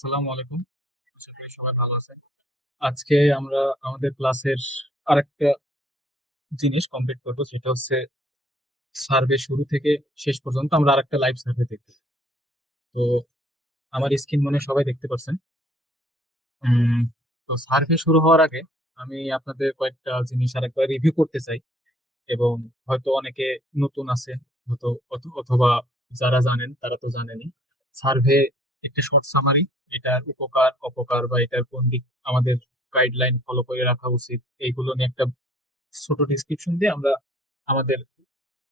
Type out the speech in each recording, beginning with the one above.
আসসালামু আলাইকুম। আশা করি সবাই ভালো আছেন। আজকে আমরা আমাদের ক্লাসের আরেকটা জিনিস কমপ্লিট করব, সেটা হচ্ছে সার্ভে শুরু থেকে শেষ পর্যন্ত আমরা আরেকটা লাইভ সার্ভে দেখব। তো আমার স্ক্রিন মনে হয় সবাই দেখতে পাচ্ছেন। উম, তো সার্ভে শুরু হওয়ার আগে আমি আপনাদের কয়েকটা জিনিস আরেকবার রিভিউ করতে চাই, এবং হয়তো অনেকে নতুন আছেন, হয়তো অথবা যারা জানেন তারা তো জানেনই। সার্ভে একটা শর্ট সামারি, এটার উপকার অপকার বা এটার কোন দিক আমাদের গাইডলাইন ফলো করে রাখা উচিত, এইগুলো নিয়ে একটা ছোট ডিসক্রিপশন দিয়ে আমরা আমাদের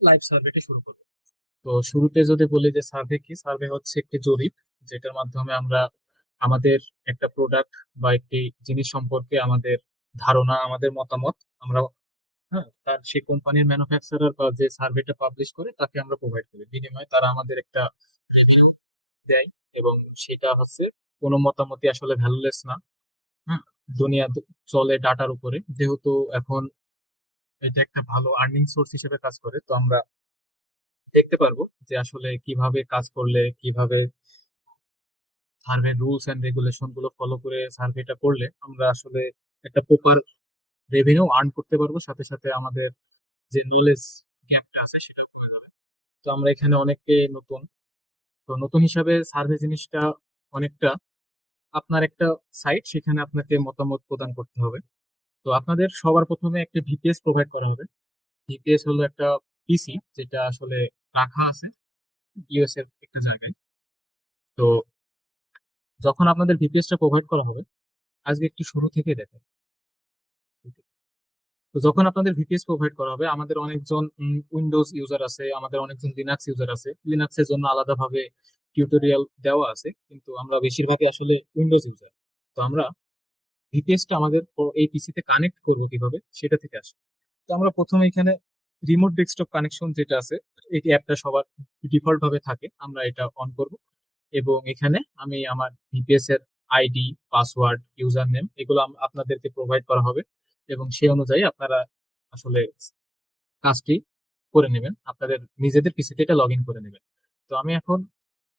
লাইভ সার্ভেটা শুরু করব। তো শুরুতে যদি বলি যে সার্ভে কি, সার্ভে হচ্ছে একটি জরিপ, যেটার মাধ্যমে আমরা আমাদের একটা প্রোডাক্ট বা একটি জিনিস সম্পর্কে আমাদের ধারণা, আমাদের মতামত আমরা, হ্যাঁ, তার সেই কোম্পানির ম্যানুফ্যাকচারার বা যে সার্ভেটা পাবলিশ করে তাকে আমরা প্রোভাইড করি। বিনিময়ে তারা আমাদের একটা দেয়, এবং সেটা হচ্ছে কোনো মতামতই আসলে ভ্যালুলেস না। হ্যাঁ, দুনিয়া চলে ডাটার উপরে, যেহেতু এখন এটা একটা ভালো আর্নিং সোর্স হিসেবে কাজ করে। তো আমরা দেখতে পারবো যে আসলে কিভাবে কাজ করলে, কিভাবে সার্ভে রুলস এন্ড রেগুলেশন গুলো ফলো করে সার্ভেটা করলে আমরা আসলে একটা প্রপার রেভিনিউ আর্ন করতে পারবো, সাথে সাথে আমাদের যে নলেজ গ্যাপটা আছে সেটা কমে যাবে। তো আমরা এখানে অনেকে নতুন, তো নতুন হিসাবে সার্ভে জিনিসটা অনেকটা আপনার একটা সাইট, সেখানে আপনাকে মতামত প্রদান করতে হবে। তো আপনাদের সবার প্রথমে একটা ভিপিএস প্রোভাইড করা হবে। ভিপিএস হলো একটা পিসি, যেটা আসলে রাখা আছে ইউএস এর একটা জায়গায়। তো যখন আপনাদের ভিপিএস টা প্রোভাইড করা হবে, আজকে একটু শুরু থেকে দেখেন। তো যখন আপনাদের ভিপিএস প্রোভাইড করা হবে, আমাদের অনেকজন উইন্ডোজ ইউজার আছে, আমাদের অনেকজন লিনাক্স ইউজার আছে। লিনাক্সের জন্য আলাদাভাবে টিউটোরিয়াল দেওয়া আছে, কিন্তু আমরা বেশিরভাগই আসলে উইন্ডোজ ইউজার। তো আমরা ভিপিএস টা আমাদের এই পিসিতে কানেক্ট করব কিভাবে, সেটা থেকে আসে। তো আমরা প্রথমে এখানে রিমোট ডেস্কটপ কানেকশন যেটা আছে, এই অ্যাপটা সবার ডিফল্ট ভাবে থাকে, আমরা এটা অন করব। এবং এখানে আমি আমার ভিপিএস এর আইডি, পাসওয়ার্ড, ইউজার নেম, এগুলো আপনাদেরকে প্রোভাইড করা হবে, এবং সেই অনুযায়ী আপনারা আসলে কাজটি করে নেবেন, আপনাদের নিজেদের পিসিতে এটা লগ ইন করে নেবেন। তো আমি এখন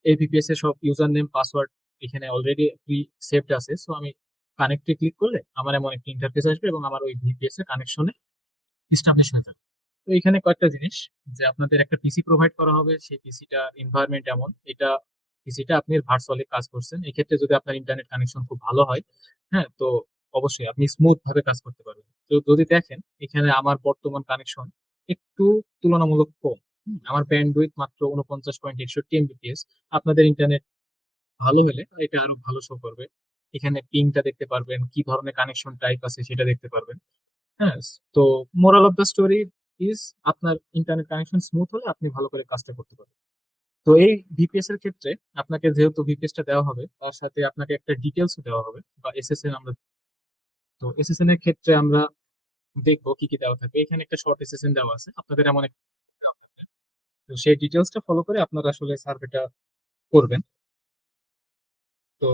এই ভিপিএস এর সব ইউজার নেম, পাসওয়ার্ড এখানে অলরেডি প্রি সেভড আছে। সো আমি কানেক্টে ক্লিক করলে আমার এমন একটা ইন্টারফেস আসবে, এবং আমার ওই ভিপিএস এর কানেকশনে এস্টাবলিশ হয়ে যাবে। তো এখানে কয়েকটা জিনিস, যে আপনাদের একটা পিসি প্রোভাইড করা হবে, সেই পিসিটা এনভায়রনমেন্ট এমন, এটা পিসিটা আপনি ভার্চুয়ালি কাজ করছেন, এক্ষেত্রে যদি আপনার ইন্টারনেট কানেকশন খুব ভালো হয়, হ্যাঁ, তো অবশ্যই আপনি স্মুথ ভাবে কাজ করতে পারবেন। তো যদি দেখেন এখানে আমার বর্তমান কানেকশন একটু তুলনামূলক কম, আমার ব্যান্ডউইথ মাত্র 49.61 এমবিপিএস। আপনাদের ইন্টারনেট ভালো হলে এটা আরো ভালো শো করবে। এখানে পিংটা দেখতে পারবেন, কি ধরনের কানেকশন টাইপ আছে সেটা দেখতে পারবেন। হ্যাঁ, তো moral of the story is, আপনার ইন্টারনেট কানেকশন স্মুথ হলে আপনি ভালো করে কাজটা করতে পারবেন। তো এই ভিপিএস এর ক্ষেত্রে আপনাকে যেহেতু ভিপিএস টা দেওয়া হবে, তার সাথে আপনাকে একটা ডিটেলস দেওয়া হবে বা এসএসএন আমরা। তো এসএসএন এর ক্ষেত্রে আমরা দেখবো কি কি দেওয়া থাকে। এখানে একটা শর্ট এসএসএন দেওয়া আছে আপনাদের এমন একটা, তো সেই ডিটেলসটা ফলো করে আপনারা আসলে সার্ভেটা করবেন। তো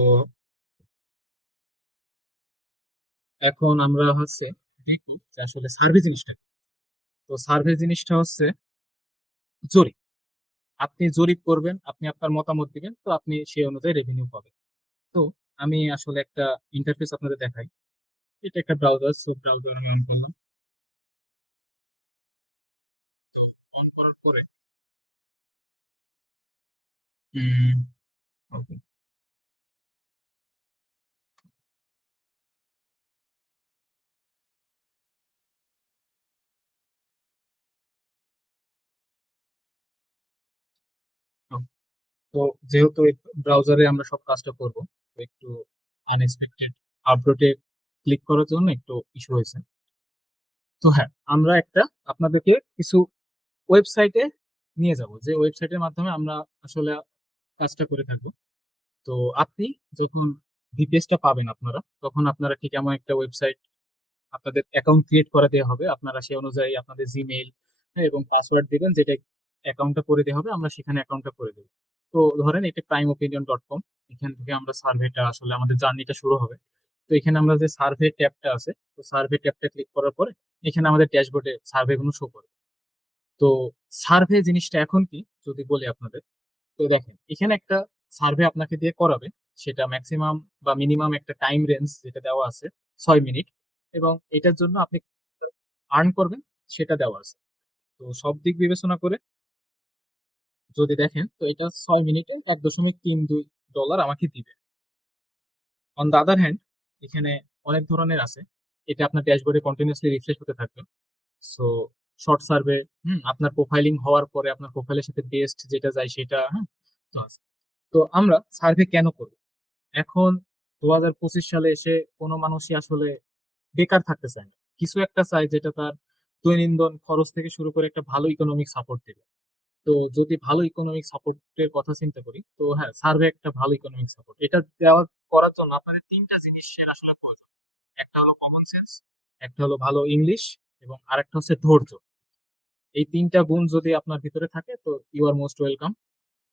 এখন আমরা হচ্ছে দেখি যে আসলে সার্ভে জিনিসটা কি। তো সার্ভে জিনিসটা হচ্ছে জরিপ। আপনি জরিপ করবেন, আপনি আপনার মতামত দিবেন, তো আপনি সেই অনুযায়ী রেভিনিউ পাবেন। তো আমি আসলে একটা ইন্টারফেস আপনাদের দেখাই। এটা একটা ব্রাউজার, সো ব্রাউজার আমি অন করলাম। অন করার পরে ওকে, তো যেহেতু ব্রাউজারে আমরা সব কাজটা করব, তো একটু আনএক্সপেক্টেড আপডেটে ক্লিক করার জন্য একটু ইস্যু হয়েছে। তো হ্যাঁ, আমরা একটা আপনাদেরকে কিছু ওয়েবসাইটে নিয়ে যাব, যে ওয়েবসাইটের মাধ্যমে আমরা আসলে কাজটা করে থাকবো। তো আপনি যখন ভিপিএসটা পাবেন আপনারা, তখন আপনারা ঠিক এমন একটা ওয়েবসাইট, আপনাদের অ্যাকাউন্ট ক্রিয়েট করে দেওয়া হবে, আপনারা সেই অনুযায়ী আপনাদের জিমেইল এবং পাসওয়ার্ড দিবেন, যেটা অ্যাকাউন্টটা করে দেওয়া হবে, আমরা সেখানে অ্যাকাউন্টটা করে দেবো। তো ধরেন এটা primeopinion.com, এখান থেকে আমরা সার্ভেটা আসলে আমাদের জার্নিটা শুরু হবে। তো এখানে আমরা যে সার্ভে ট্যাবটা আছে, তো সার্ভে ট্যাবটা ক্লিক করার পরে এখানে আমাদের ড্যাশবোর্ডে সার্ভে গুলো শো করে। তো সার্ভে জিনিসটা এখন কি যদি বলি আপনাদের, তো দেখেন এখানে একটা সার্ভে আপনাকে দিয়ে করাবে। সেটা ম্যাক্সিমাম বা মিনিমাম একটা টাইম রেঞ্জ যেটা দেওয়া আছে 6 মিনিট, এবং এটার জন্য আপনি আর্ন করবেন সেটা দেওয়া আছে। তো সব দিক বিবেচনা করে যদি দেখেন, তো এটা 6 মিনিটে $1.32 আমাকে দিবে। অন দ্য আদার হ্যান্ড, এখানে অনেক ধরনের আছে, এটা আপনার ড্যাশবোর্ডে কন্টিনিউসলি রিফ্রেশ হতে থাকবে। সো শর্ট সার্ভে, আপনার প্রোফাইলিং হওয়ার পরে আপনার প্রোফাইলের সাথে বেস্ট যেটা যায় সেটা, হ্যাঁ, তো আছে। তো আমরা সার্ভে কেন করব? এখন 2025 সালে এসে কোনো মানুষই আসলে বেকার থাকতে চায় না, কিছু একটা চাই যেটা তার দৈনন্দিন খরচ থেকে শুরু করে একটা ভালো ইকোনমিক সাপোর্ট দেবে। তো যদি ভালো ইকোনমিক সাপোর্টের কথা চিন্তা করি, তো হ্যাঁ, সার্ভে একটা ভালো ইকোনমিক সাপোর্ট। এটা দেওয়া করার জন্য আপনাদের তিনটা জিনিসের আসলে প্রয়োজন। একটা হলো কমন সেন্স, একটা হলো ভালো ইংলিশ, এবং আরেকটা হচ্ছে ধৈর্য। এই তিনটা গুণ যদি আপনার ভিতরে থাকে তো ইউ আর মোস্ট ওয়েলকাম।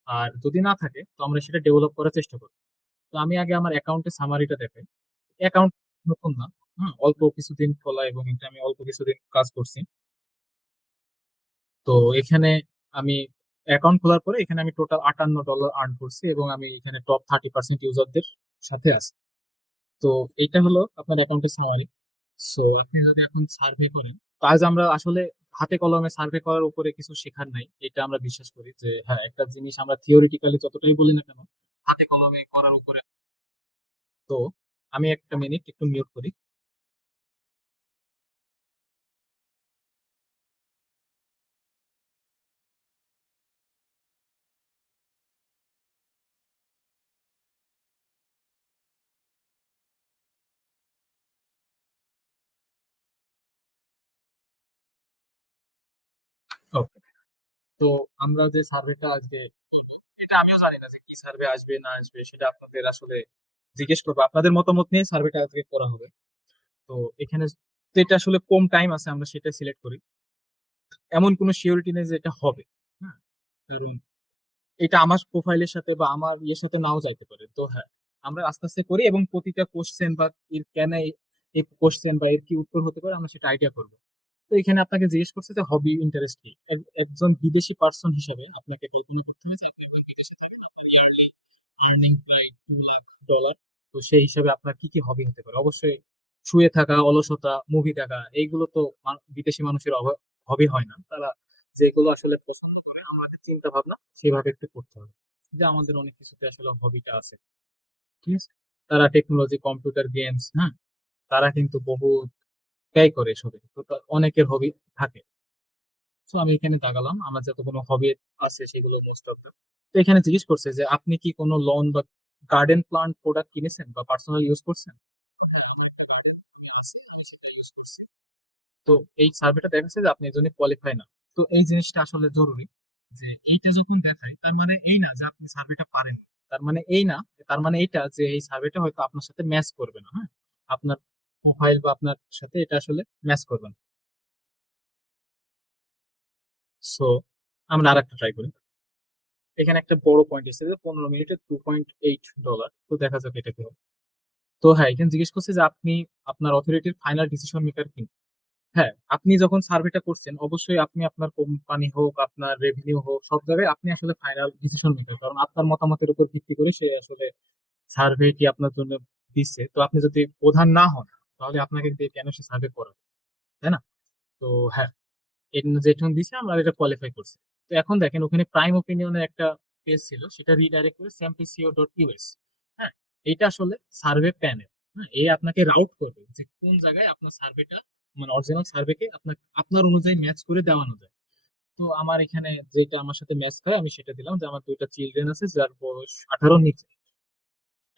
আর যদি না থাকে তো আমরা সেটা ডেভেলপ করার চেষ্টা করি। তো আমি আগে আমার অ্যাকাউন্টের সামারিটা দেখাই। অ্যাকাউন্ট নতুন না, অল্প কিছুদিন খোলা, এবং এটা আমি অল্প কিছুদিন কাজ করছি। তো এখানে আমি অ্যাকাউন্ট খোলার পরে এখানে আমি টোটাল $58 আর্ন করছি, এবং আমি এখানে টপ 30% ইউজারদের সাথে আছি। তো এইটা হলো আপনার অ্যাকাউন্টের সামারি। সো আপনি যদি এখন সার্ভে করেন, তো আজ আমরা আসলে হাতে কলমে সার্ভে করার উপরে কিছু শেখার নাই, এটা আমরা বিশ্বাস করি যে হ্যাঁ, একটা জিনিস আমরা থিওরিটিক্যালি যতটাই বলি না কেন, হাতে কলমে করার উপরে। তো আমি একটা মিনিট একটু মিউট করি। ওকে। তো আমরা যে সার্ভেটা আজকে, এটা আমিও জানি না যে কি সার্ভে আসবে না আসবে, সেটা আপনাদের আসলে জিজ্ঞেস করবো, আপনাদের মতামত নিয়ে সার্ভেটা আজকে করা হবে। তো এখানে যেটা আসলে কম টাইম আছে আমরা সেটা সিলেক্ট করি। এমন কোনো সিওরিটি নেই যে এটা হবে, হ্যাঁ, কারণ এটা আমার প্রোফাইলের সাথে বা আমার ইয়ের সাথে নাও যাইতে পারে। তো হ্যাঁ, আমরা আস্তে আস্তে করি, এবং প্রতিটা কোশ্চেন বা এর কেন এই কোশ্চেন বা এর কি উত্তর হতে পারে আমরা সেটা আইডিয়া করবো। তো এখানে আপনাকে জিজ্ঞেস করছে যে হবি ইন্টারেস্ট কি। একজন বিদেশি পার্সন হিসেবে আপনাকে কল্পনা করতে হবে যে আপনি একজন বিদেশে থাকেন, ইয়ারলি আর্নিং প্রায় $2 লাখ। তো সেই হিসাবে আপনার কি কি হবি হতে পারে? অবশ্যই শুয়ে থাকা, অলসতা, মুভি দেখা, এইগুলো তো বিদেশি মানুষের হবি হয় না। তারা যেগুলো আসলে পছন্দ করে, আমাদের চিন্তা ভাবনা সেভাবে একটু করতে হবে, যে আমাদের অনেক কিছুতে আসলে হবিটা আছে, ঠিক আছে। তারা টেকনোলজি, কম্পিউটার গেমস, হ্যাঁ, তারা কিন্তু বহু ব্যয় করে এসবে, তো অনেকের হবি থাকে। তো আমি এখানে দাগালাম আমার যত কোনো হবি আছে সেগুলো মোস্ট অফ। তো এখানে জিজ্ঞেস করছে যে আপনি কি কোনো লোন বা গার্ডেন প্লান্ট প্রোডাক্ট কিনেছেন বা পার্সোনাল ইউজ করছেন। তো এই সার্ভেটা দেখাচ্ছে যে আপনি এজন্য কোয়ালিফাই না। তো এই জিনিসটা আসলে জরুরি, যে এইটা যখন দেখায় তার মানে এই না যে আপনি সার্ভেটা পারেন, তার মানে এই না, তার মানে এইটা যে এই সার্ভেটা হয়তো আপনার সাথে ম্যাচ করবে না, হ্যাঁ, আপনার প্রোফাইল বা আপনার সাথে এটা আসলে ম্যাচ করবে না। সো আমরা আর একটা ট্রাই করি। এখানে একটা বড় পয়েন্ট এসেছে যে 15 মিনিটে $2.8। তো দেখা যাক এটা কি হয়। তো হ্যাঁ, এখানে জিজ্ঞেস করছে যে আপনি আপনার অথরিটির ফাইনাল ডিসিশন মেকার কি। হ্যাঁ, আপনি যখন সার্ভেটা করছেন অবশ্যই আপনি আপনার কোম্পানি হোক, আপনার রেভিনিউ হোক, সব জায়গায় আপনি আসলে ফাইনাল ডিসিশন মেকার, কারণ আপনার মতামতের উপর ভিত্তি করে সে আসলে সার্ভেটি আপনার জন্য দিচ্ছে। তো আপনি যদি প্রধান না হন, তাহলে আপনাকে দিয়ে কেন সে সার্ভে করাবে, তাই না? তো হ্যাঁ, এর যেটুকু দিছে আমরা এটা কোয়ালিফাই করছি। তো এখন দেখেন ওখানে প্রাইম ওপিনিয়নের একটা পেজ ছিল, সেটা রিডাইরেক্ট করে sampleco.us। হ্যাঁ, এটা আসলে সার্ভে প্যানেল। হ্যাঁ, এই আপনাকে রাউট করবে যে কোন জায়গায় আপনার সার্ভেটা, মানে অরিজিনাল সার্ভেকে আপনার আপনার অনুযায়ী ম্যাচ করে দেওয়ানো যায়। তো আমার এখানে যেটা আমার সাথে ম্যাচ করে আমি সেটা দিলাম, যে আমার দুইটা চিলড্রেন আছে যার বয়স 18 নিচে।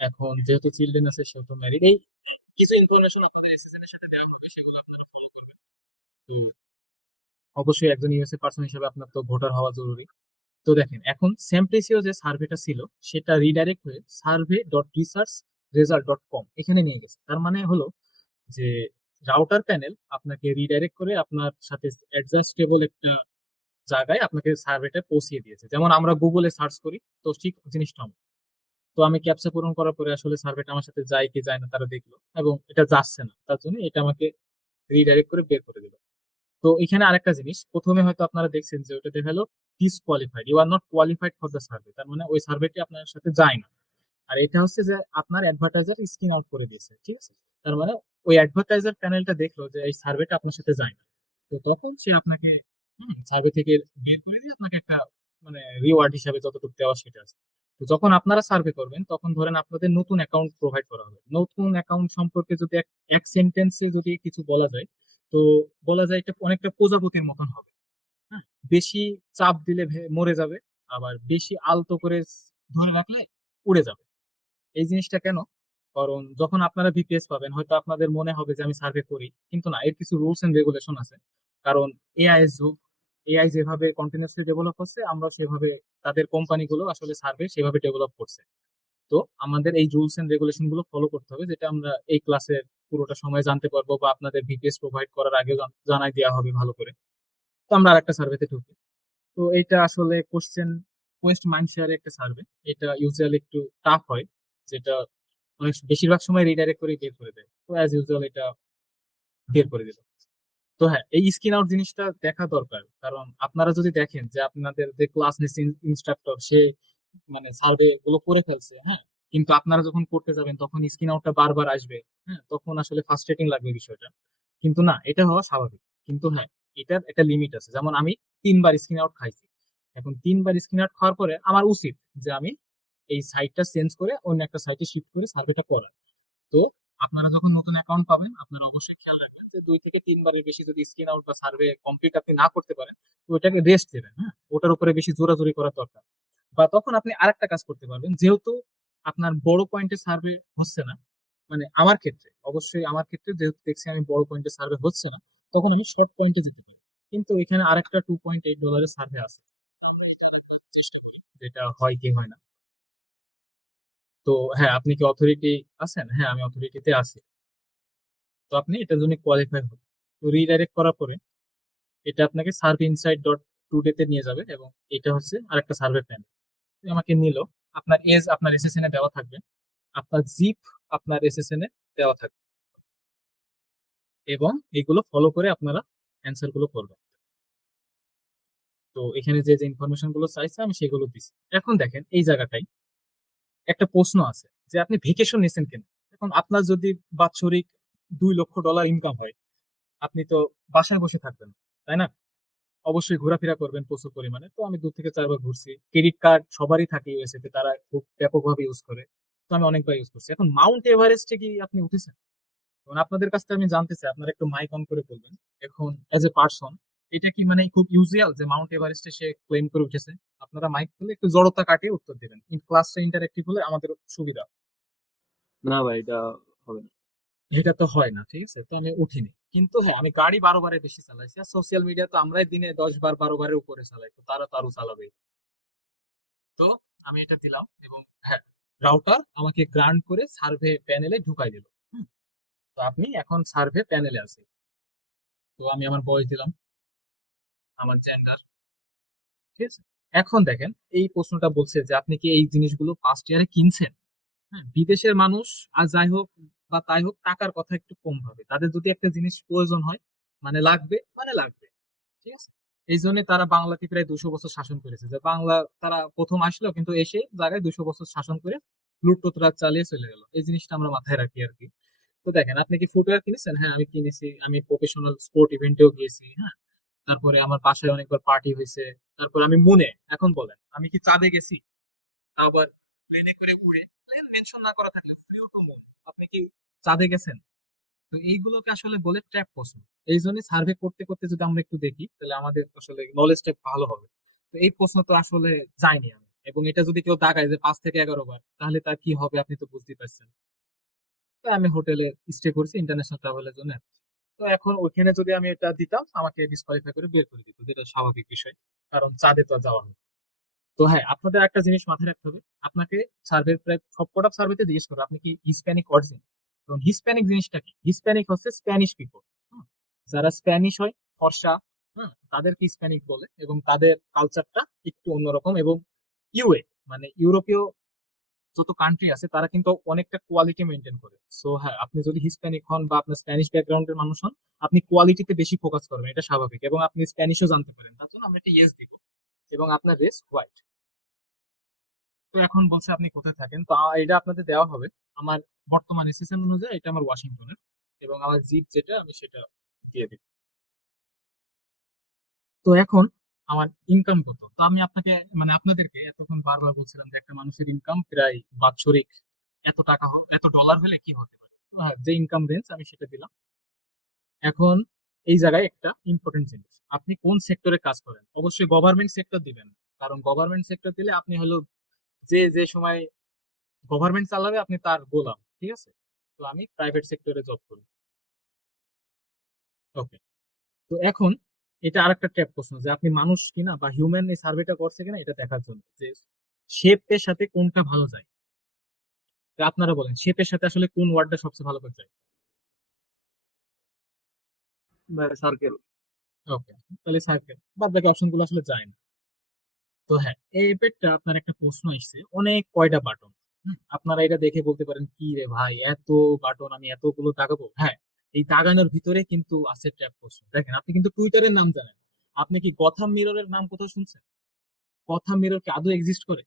এখন যেহেতু চিলড্রেন আছে সেহেতু ম্যারিড। এই কিছু ইনফরমেশন আপনাদের এসএসএন এর সাথে দেওয়া হবে, সেগুলো আপনারা ফলো করবেন। অবশ্যই একজন ইউএসএ পার্সন হিসেবে আপনার তো ভোটার হওয়া জরুরি। তো দেখেন এখন সেমপ্লিসিও যে সার্ভেটা ছিল সেটা রিডাইরেক্ট হয়ে survey.research.result.com এখানে নিয়ে গেছে। তার মানে হলো যে রাউটার প্যানেল আপনাকে রিডাইরেক্ট করে আপনার সাথে অ্যাডজাস্টেবল একটা জায়গায় আপনাকে সার্ভেটা পৌঁছিয়ে দিয়েছে, যেমন আমরা গুগলে সার্চ করি, তো ঠিক জিনিসটা আমার। তো আমি ক্যাপচা পূরণ করার পরে আসলে সার্ভেটা আমার সাথে যায় কি যায় না তারা দেখলো, এবং এটা যাচ্ছে না, তার জন্য এটা আমাকে রিডাইরেক্ট করে বের করে দিল। তো এখানে আরেকটা জিনিস, প্রথমে হয়তো আপনারা দেখছেন যে ওটা দেখালো disqualified, you are not qualified for the survey, তার মানে ওই সার্ভেটি আপনার সাথে যায় না। আর এটা হচ্ছে যে আপনার অ্যাডভার্টাইজার স্ক্রিন আউট করে দিয়েছে, ঠিক আছে। তার মানে ওই অ্যাডভার্টাইজার প্যানেলটা দেখলো যে এই সার্ভেটা আপনার সাথে যায় না, তো তখন সে আপনাকে সার্ভে থেকে বের করে দিয়ে আপনাকে একটা মানে রিওয়ার্ড হিসাবে যতটুকু দেওয়া সেটা আছে। তো যখন আপনারা সার্ভে করবেন তখন ধরেন আপনাদের নতুন অ্যাকাউন্ট প্রোভাইড করা হবে। নতুন অ্যাকাউন্ট সম্পর্কে যদি এক সেন্টেন্সে যদি কিছু বলা যায়, তো বলা যায় এটা অনেকটা প্রজাপতির মতন হবে। হ্যাঁ, বেশি চাপ দিলে মরে যাবে, আবার বেশি আলতো করে ধরে রাখলে উড়ে যাবে। এই জিনিসটা কেন? কারণ যখন আপনারা ভিপিএস পাবেন হয়তো আপনাদের মনে হবে যে আমি সার্ভে করি, কিন্তু না, এর কিছু রুলস এন্ড রেগুলেশন আছে। কারণ এআই এর যুগ, এআই যেভাবে কন্টিনিউসলি ডেভেলপ হচ্ছে, আমরা সেভাবে তাদের কোম্পানিগুলো আসলে সার্ভে সেভাবে ডেভেলপ করছে। তো আমাদের এই রুলস এন্ড রেগুলেশন গুলো ফলো করতে হবে, যেটা আমরা এই ক্লাসে পুরোটা সময় জানতে পারবো, বা আপনাদের ভিপিএস প্রোভাইড করার আগে জানাই দেওয়া হবে ভালো করে। তো আমরা আরেকটা সার্ভেতে ঢুকি। তো এটা আসলে কোয়েস্ট মাইন্ডশেয়ার একটা সার্ভে। এটা ইউজুয়ালি একটু টাফ হয়, যেটা অনেক বেশিরভাগ সময় রিডাইরেক্ট করে বের করে দেয়। তো অ্যাজ ইউজুয়াল এটা বের করে দিল। তো হ্যাঁ, এই স্ক্রিন আউট জিনিসটা দেখা দরকার, কারণ আপনারা যদি দেখেন যে আপনাদের যে ক্লাস নিচ্ছে ইনস্ট্রাক্টর, সে মানে সার্ভে গুলো করে ফেলছে, হ্যাঁ, কিন্তু আপনারা যখন করতে যাবেন তখন স্ক্রিন আউটটা বারবার আসবে, হ্যাঁ, তখন আসলে ফ্রাস্ট্রেটিং লাগবে বিষয়টা। কিন্তু না, এটা হওয়া স্বাভাবিক। কিন্তু হ্যাঁ, এটার একটা লিমিট আছে। যেমন আমি 3বার স্ক্রিন আউট খাইছি, এখন 3বার স্ক্রিন আউট খাওয়ার পরে আমার উচিত যে আমি এই সাইটটা চেঞ্জ করে অন্য একটা সাইটে শিফট করে সার্ভেটা করা। তো আপনারা যখন নতুন অ্যাকাউন্ট পাবেন আপনারা অবশ্যই খেয়াল রাখবেন যে 2 থেকে 3বারের বেশি যদি স্ক্রিন আউট বা সার্ভে কমপ্লিট আপনি না করতে পারেন, তো ওটাকে রেস্ট দেবেন। হ্যাঁ, ওটার উপরে বেশি জোরাজোরি করার দরকার। বা তখন আপনি আরেকটা কাজ করতে পারবেন, যেহেতু আপনার বড় পয়েন্টে সার্ভে হচ্ছে না, মানে আমার ক্ষেত্রে, অবশ্যই আমার ক্ষেত্রে যেহেতু দেখছি আমি বড় পয়েন্টে সার্ভে হচ্ছে না, তখন আমি শর্ট পয়েন্টে যেতে পারি। কিন্তু এখানে আরেকটা $2.8 সার্ভে আছে, যেটা হয় কি হয় না। তো হ্যাঁ, আপনি কি অথরিটি আছেন? হ্যাঁ, আমি অথরিটিতে আছি। তো আপনি এটার জন্য কোয়ালিফাই হবেন। তো রিডাইরেক্ট করার পরে এটা আপনাকে সার্ভে ইনসাইট ডট টুডে তে নিয়ে যাবে, এবং এটা হচ্ছে আরেকটা সার্ভে প্ল্যান আমাকে নিল। আপনার এজ আপনার এসএসএন এ দেওয়া থাকবে, আপনার জিপ আপনার এসএসএন এ দেওয়া থাকবে, এবং এগুলো ফলো করে আপনারা অ্যান্সার গুলো করবেন। তো এখানে যে যে ইনফরমেশন গুলো চাইছে আমি সেগুলো দিচ্ছি। এখন দেখেন এই জায়গাটাই একটা প্রশ্ন আছে যে আপনি ভেকেশন নিছেন কেন। এখন আপনার যদি বাৎসরিক $2 লক্ষ ইনকাম হয়, আপনি তো বাসায় বসে থাকবেন, তাই না? অবশ্যই ঘোরাফেরা করবেন প্রচুর পরিমাণে। তো আমি 2 থেকে 4বার ঘুরছি। ক্রেডিট কার্ড সবারই থাকে ইউএসএ তে, তারা খুব ব্যাপকভাবে ইউজ করে। তো আমি অনেকবার ইউজ করছি। এখন মাউন্ট এভারেস্টে কি আপনি উঠেছেন? এখন আপনাদের কাছ থেকে আমি জানতে চাই, আপনারা একটু মাইক অন করে বলবেন। এখন অ্যাজ এ পার্সন, এটা কি মানে খুব ইউজুয়াল যে মাউন্ট এভারেস্টে সে ক্লেম করে উঠেছে? আপনারা মাইক খুলে একটু জড়তা কাটিয়ে উত্তর দেবেন, কিন্তু ক্লাসটা ইন্টারেক্টিভ হলে আমাদের সুবিধা। না ভাই, এটা হবে না। এটা তো হয় না, ঠিক আছে। তো আমি উঠিনি, কিন্তু হ্যাঁ আমি গাড়ি 12বারের বেশি চালাইছি। আর সোশ্যাল মিডিয়া তো আমরাই দিনে 10 বার 12বারের উপরে চালাই, তো তারা তো আরো চালাবে। তো আমি এটা দিলাম, এবং হ্যাঁ, রাউটার আমাকে গ্রান্ট করে সার্ভে প্যানেলে ঢুকাই দিল। হুম, তো আপনি এখন সার্ভে প্যানেলে আছে। তো আমি আমার বয়স দিলাম, আমার জেন্ডার, ঠিক আছে। এখন দেখেন এই প্রশ্নটা বলছে যে আপনি কি এই জিনিসগুলো ফার্স্ট ইয়ারে কিনছেন। হ্যাঁ, বিদেশের মানুষ আর যাই হোক বা তাই হোক, টাকার কথা একটু কম ভাবে। তাদের যদি একটা জিনিস প্রয়োজন হয়, মানে লাগবে মানে লাগবে, ঠিক আছে। এই জন্য তারা বাংলাকে প্রায় 200 বছর শাসন করেছে। যে বাংলা তারা প্রথম আসলো, কিন্তু এসে জায়গায় 200 বছর শাসন করে লুটতরাজ রাজ চালিয়ে চলে গেল। এই জিনিসটা আমরা মাথায় রাখি আর কি। তো দেখেন আপনি কি ফুটওয়্যার কিনেছেন? হ্যাঁ আমি কিনেছি। আমি প্রফেশনাল স্পোর্ট ইভেন্টেও গিয়েছি, হ্যাঁ। তারপরে আমার বাসায় অনেকবার পার্টি হয়েছে। তারপর আমি মুনে, এখন বলেন আমি কি চাঁদে গেছি? আবার প্লেনে করে উড়ে, প্লেন মেনশন না করা থাকলে ফ্লিউ টু মুন, আপনি কি চাঁদে গেছেন? তো এইগুলোকে আসলে বলে ট্র্যাপ প্রশ্ন। এই জন্য সার্ভে করতে করতে যদি আমরা একটু দেখি, তাহলে আমাদের আসলে নলেজটা ভালো হবে। তো এই প্রশ্ন তো আসলে যায়নি আমি, এবং এটা যদি কেউ দাগায় যে 5 থেকে 11 বার, তাহলে তার কি হবে আপনি তো বুঝতেই পারছেন। তো আমি হোটেলে স্টে করছি ইন্টারন্যাশনাল ট্রাভেলের জন্য। তো এখন ওইখানে যদি আমি এটা দিতাম আমাকে ডিসকোয়ালিফাই করে বের করে দিত, যেটা স্বাভাবিক বিষয়, কারণ চাঁদে তো আর যাওয়া হয় না। তো হ্যাঁ, আপনাদের একটা জিনিস মাথায় রাখতে হবে। আপনাকে সার্ভে প্রায় সবকটা সার্ভেতে জিজ্ঞেস করবে আপনি কি হিসপ্যানিক অরিজিন। এবং হিসপ্যানিক জিনিসটা কি? হিসপ্যানিক হচ্ছে স্প্যানিশ পিপল। যারা স্প্যানিশ হয়, ফর্সা, হ্যাঁ, তাদেরকে হিসপ্যানিক বলে, এবং তাদের কালচারটা একটু অন্যরকম। এবং ইউএ মানে ইউরোপীয় যত কান্ট্রি আছে তারা কিন্তু অনেকটা কোয়ালিটি মেনটেন করে। সো হ্যাঁ, আপনি যদি হিসপ্যানিক হন বা আপনার স্প্যানিশ ব্যাকগ্রাউন্ডের মানুষ হন, আপনি কোয়ালিটিতে বেশি ফোকাস করবেন, এটা স্বাভাবিক। এবং আপনি স্প্যানিশও জানতে পারেন, তার জন্য আমরা একটা ইয়েস দিব। এবং আপনার রেস হোয়াইট। তো এখন বলছে আপনি কোথায় থাকেন, তো এটা আপনাদের দেওয়া হবে। আমার বর্তমান সিচুয়েশন অনুযায়ী এটা আমার ওয়াশিংটনের, এবং আমার জিপ যেটা আমি সেটা দিয়ে দিই। তো এখন আমার ইনকাম কত, তো আমি আপনাকে মানে আপনাদেরকে এতক্ষণ বারবার বলছিলাম যে একটা মানুষের ইনকাম প্রায় বাৎসরিক এত টাকা এত ডলার হলে কি হতে পারে। যে ইনকাম রেঞ্জ আমি সেটা দিলাম। এখন এই জায়গায় একটা ইম্পর্টেন্ট জিনিস, আপনি কোন সেক্টরে কাজ করেন, অবশ্যই গভর্নমেন্ট সেক্টর দিবেন। কারণ গভর্নমেন্ট সেক্টর দিলে আপনি হলো যে যে সময় গভর্নমেন্ট চালাবে আপনি তার গোলাম, ঠিক আছে। তো আমি প্রাইভেট সেক্টরে জব করি। ওকে। তো এখন এটা আরেকটা ট্র্যাপ প্রশ্ন যে আপনি মানুষ কিনা বা হিউম্যান এই সার্ভেটা করছে কিনা এটা দেখার জন্য যে শেপের সাথে কোনটা ভালো যায়। তো আপনারা বলেন শেপের সাথে আসলে কোন ওয়ার্ডটা সবচেয়ে ভালো করে যায়। ভাই সার্কেল। ওকে, তাহলে সার্কেল, বাদ বাকি অপশন গুলো আসলে যায় না। তো হ্যাঁ, এই এপেরটা আপনার একটা প্রশ্ন আসছে অনেক কয়টা বাটন। আপনারা এটা দেখে বলতে পারেন কি রে ভাই এত বাটন আমি এতগুলো দাগাবো। হ্যাঁ, এই দাগানোর ভিতরে কিন্তু আছে ট্র্যাপ প্রশ্ন। দেখেন আপনি কিন্তু টুইটারের নাম জানেন, আপনি কি গথাম মিররের নাম কোথাও শুনছেন? গথাম মিরর কি আদৌ এক্সিস্ট করে?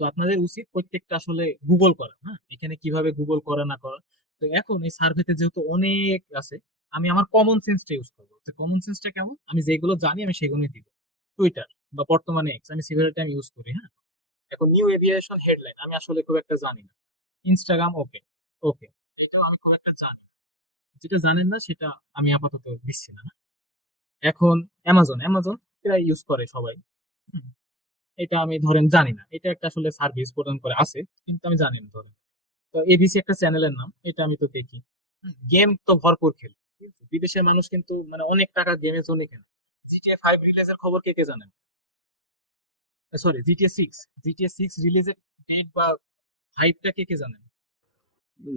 তো আপনাদের উচিত প্রত্যেকটা আসলে গুগল করা, হ্যাঁ এখানে কিভাবে গুগল করা না করা। তো এখন এই সার্ভেতে যেহেতু অনেক আছে, আমি আমার কমন সেন্সটা ইউজ করবো। তো কমন সেন্সটা কেমন, আমি যেগুলো জানি আমি সেগুলোই দিব। টুইটার বা বর্তমানে এক্স আমি সিভিল টাইম ইউজ করি, হ্যাঁ। এখন নিউ এভিয়েশন হেডলাইন আমি আসলে খুব একটা জানি না। ইনস্টাগ্রাম ওকে, ওকে, এটাও আমি খুব একটা জানি না। যেটা জানেন না সেটা আমি আপাতত দিচ্ছি না, হ্যাঁ? এখন অ্যামাজন, অ্যামাজন প্রায় ইউজ করে সবাই। হুম, এটা আমি ধরেন জানি না, এটা একটা আসলে সার্ভিস প্রদান করে আছে, কিন্তু আমি জানি না ধরেন। তো এবিসি একটা চ্যানেলের নাম, এটা আমি তো দেখি। গেম তো ভরপুর খেলি, ঠিক আছে? বিদেশের মানুষ কিন্তু মানে অনেক টাকা গেমের জন্য খেলে। জিটিএ 5 রিলিজের খবর কে কে জানেন? সরি, জিটিএ 6, জিটিএ 6 রিলিজের ডেট বা হাইপটা কে কে জানেন?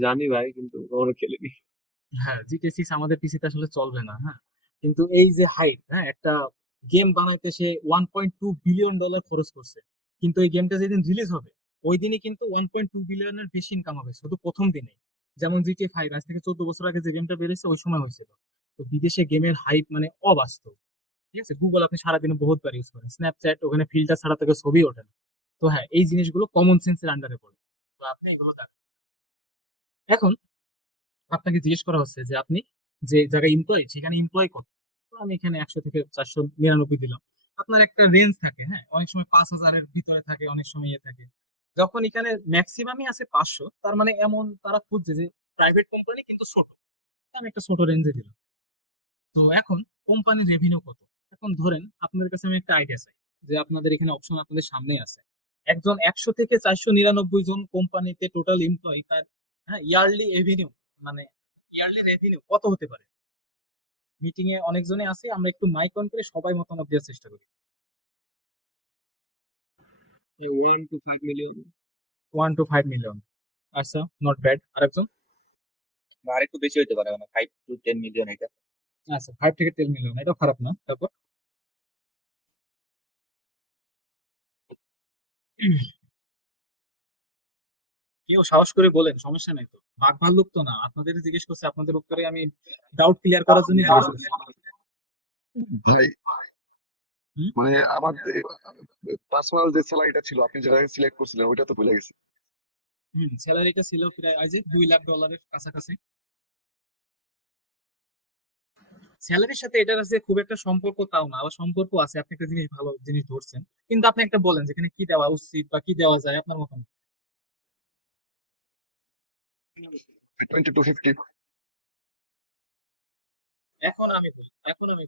জানি ভাই, কিন্তু কখনো খেলিনি। হ্যাঁ, জিটিএ 6 আমাদের পিসিতে আসলে চলবে না, হ্যাঁ। কিন্তু এই যে হাইপ, হ্যাঁ, একটা গেম বানাইতে সে $1.2 বিলিয়ন খরচ করছে, কিন্তু এই গেমটা যেদিন রিলিজ হবে ওই দিনই কিন্তু 1.2 বিলিয়নের বেশি ইনকাম হবে শুধু প্রথম দিনে। যেমন জিটিএ 5 আজ থেকে 14 বছর আগে যে গেমটা বেরিয়েছে ওই সময় হয়েছিল। তো বিদেশে গেমের হাইপ মানে অবাস্তব, ঠিক আছে। গুগল আপনি সারাদিনে বহুতবার ইউজ করেন, স্ন্যাপচ্যাট ওখানে ফিল্টার ছাড়া থেকে ছবি ওঠে না। তো হ্যাঁ, এই জিনিসগুলো কমন সেন্সের আন্ডারে পড়ে। তো আপনি এগুলো দেখেন। এখন আপনাকে জিজ্ঞেস করা হচ্ছে যে আপনি যে জায়গায় এমপ্লয় সেখানে এমপ্লয় কত। তো আমি এখানে 100 থেকে 499 দিলাম। আপনার একটা রেঞ্জ থাকে, হ্যাঁ, অনেক সময় 5,000-এর ভিতরে থাকে, অনেক সময় ইয়ে থাকে। যখন এখানে ম্যাক্সিমামই আছে 500, তার মানে এমন তারা খুঁজছে যে প্রাইভেট কোম্পানি কিন্তু ছোট। তো আমি একটা ছোট রেঞ্জে দিলাম। তো এখন কোম্পানির রেভিনিউ কত। এখন ধরেন আপনাদের কাছে আমি একটা আইডিয়া চাই, যে আপনাদের এখানে অপশন আপনাদের সামনে আছে। একজন 100 থেকে 499 জন কোম্পানিতে টোটাল এমপ্লয়ি, তার হ্যাঁ ইয়ারলি রেভিনিউ মানে ইয়ারলি রেভিনিউ কত হতে পারে। মিটিং এ অনেকজনে আছে, আমরা একটু মাইক অন করে সবাই মতামত দেওয়ার চেষ্টা করি। 1 to 5 মিলিয়ন। 1 to 5 মিলিয়ন, আচ্ছা, নট ব্যাড। আরেকজন? বা আরেকটু বেশি হতে পারে, মানে 5 to 10 মিলিয়ন এটা। আচ্ছা, 5 থেকে 10 মিলিয়ন, এটাও খারাপ না। তারপর কেউ সাহস করে বলেন, সমস্যা নাই তো, বাঘ ভাল্লুক তো না। আপনাদের জিজ্ঞেস করছে, আপনাদের উত্তরে আমি ডাউট ক্লিয়ার করার জন্য জিজ্ঞেস করছি। ভাই, হুম? মানে আমার পার্সোনাল যে স্যালারিটা ছিল আপনি যেটা সিলেক্ট করছিলেন ওইটা তো ভুলে গেছি। স্যালারিটা ছিল প্রায় আজ $2 লাখ কাছাকাছি। স্যালারির সাথে এটার আছে খুব একটা সম্পর্ক তাও না, আবার সম্পর্ক আছে। আপনি একটা জিনিস ভালো জিনিস ধরছেন, কিন্তু আপনি একটা বলেন যেখানে কি দেওয়া উচিত বা কি দেওয়া যায় আপনার মতন। 20 to 50। এখন আমি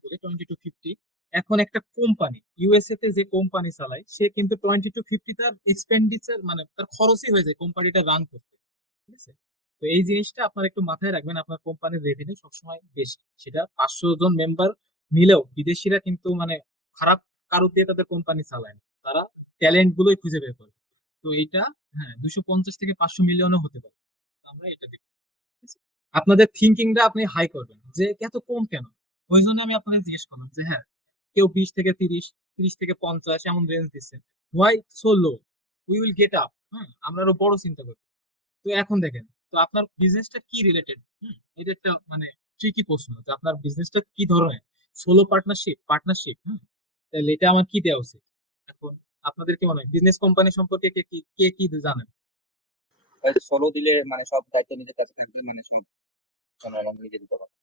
বলি 20 to 50। এখন একটা কোম্পানি ইউএসএ তে যে কোম্পানি চালায় সে কিন্তু 20 to 50 তার এক্সপেন্ডিচার মানে তার খরচই হয়ে যায় কোম্পানিটা রান করতে, ঠিক আছে। তো এই জিনিসটা আপনার একটু মাথায় রাখবেন, আপনার কোম্পানির রেভিনিউ সবসময় বেশি। সেটা 500 জন মেম্বার মিলেও বিদেশিরা কিন্তু মানে খারাপ কারো দিয়ে তাদের কোম্পানি চালায় না, তারা ট্যালেন্ট গুলোই খুঁজে বের করে। তো এইটা হ্যাঁ 250 থেকে 500 মিলিয়নও হতে পারে। তো আমরা এটা দেখি, আপনাদের থিঙ্কিংটা আপনি হাই করবেন যে এত কম কেন। ওই জন্য আমি আপনাদের জিজ্ঞেস করলাম যে হ্যাঁ কেউ 20 থেকে 30, 30 থেকে 50 এমন রেঞ্জ দিচ্ছে। Why so low? We will get up. হ্যাঁ, আমরা আরো বড় চিন্তা করি। তো এখন দেখেন, তো আপনার বিজনেসটা কি রিলেটেড? এটা একটা মানে ট্রিকি প্রশ্ন যে আপনার বিজনেসটা কি ধরনের, সোলো পার্টনারশিপ, পার্টনারশিপ, তাহলে এটা আমার কি দেওয়া উচিত। এখন আপনাদের কি মনে হয় বিজনেস কোম্পানি সম্পর্কে কে কি জানেন? সোলো দিলে মানে সব দায়িত্ব নিজের কাছে থাকবে, মানে সব জনগণ নিজে দিতে পারবে,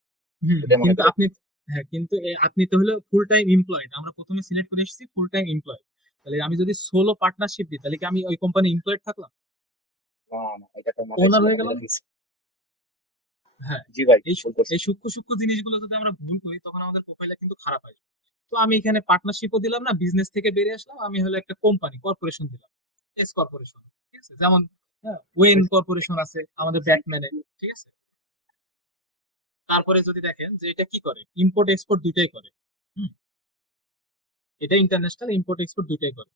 হুম, এটাই মনে কিন্তু করি। আপনি, হ্যাঁ কিন্তু আপনি তো হলো ফুল টাইম এমপ্লয়েড, আমরা প্রথমে সিলেক্ট করে এসেছি ফুল টাইম এমপ্লয়েড। তাহলে আমি যদি সোলো পার্টনারশিপ দিই তাহলে কি আমি ওই কোম্পানি এমপ্লয়েড থাকলাম, না না, এটা তো মাথায় ওনার ছিল হয়ে না, গেলাম? বলে দিচ্ছি। হ্যাঁ, জি ভাই, এই ভুল করছি। এই সূক্ষ্ম সূক্ষ্ম জিনিসগুলো যদি আমরা ভুল করি তখন আমাদের প্রোফাইলটা কিন্তু খারাপ হয়। তো আমি এখানে পার্টনারশিপও দিলাম না, বিজনেস থেকে বেরিয়ে আসলাম, আমি হলো একটা কোম্পানি কর্পোরেশন দিলাম, এস কর্পোরেশন। ঠিক আছে, যেমন ওয়েন কর্পোরেশন আছে আমাদের ব্যাটম্যানে। ঠিক আছে, তারপরে যদি দেখেন যে এটা কি করে, ইম্পোর্ট এক্সপোর্ট দুইটাই করে। হুম, এটা ইন্টারন্যাশনাল ইম্পোর্ট এক্সপোর্ট দুইটাই করে।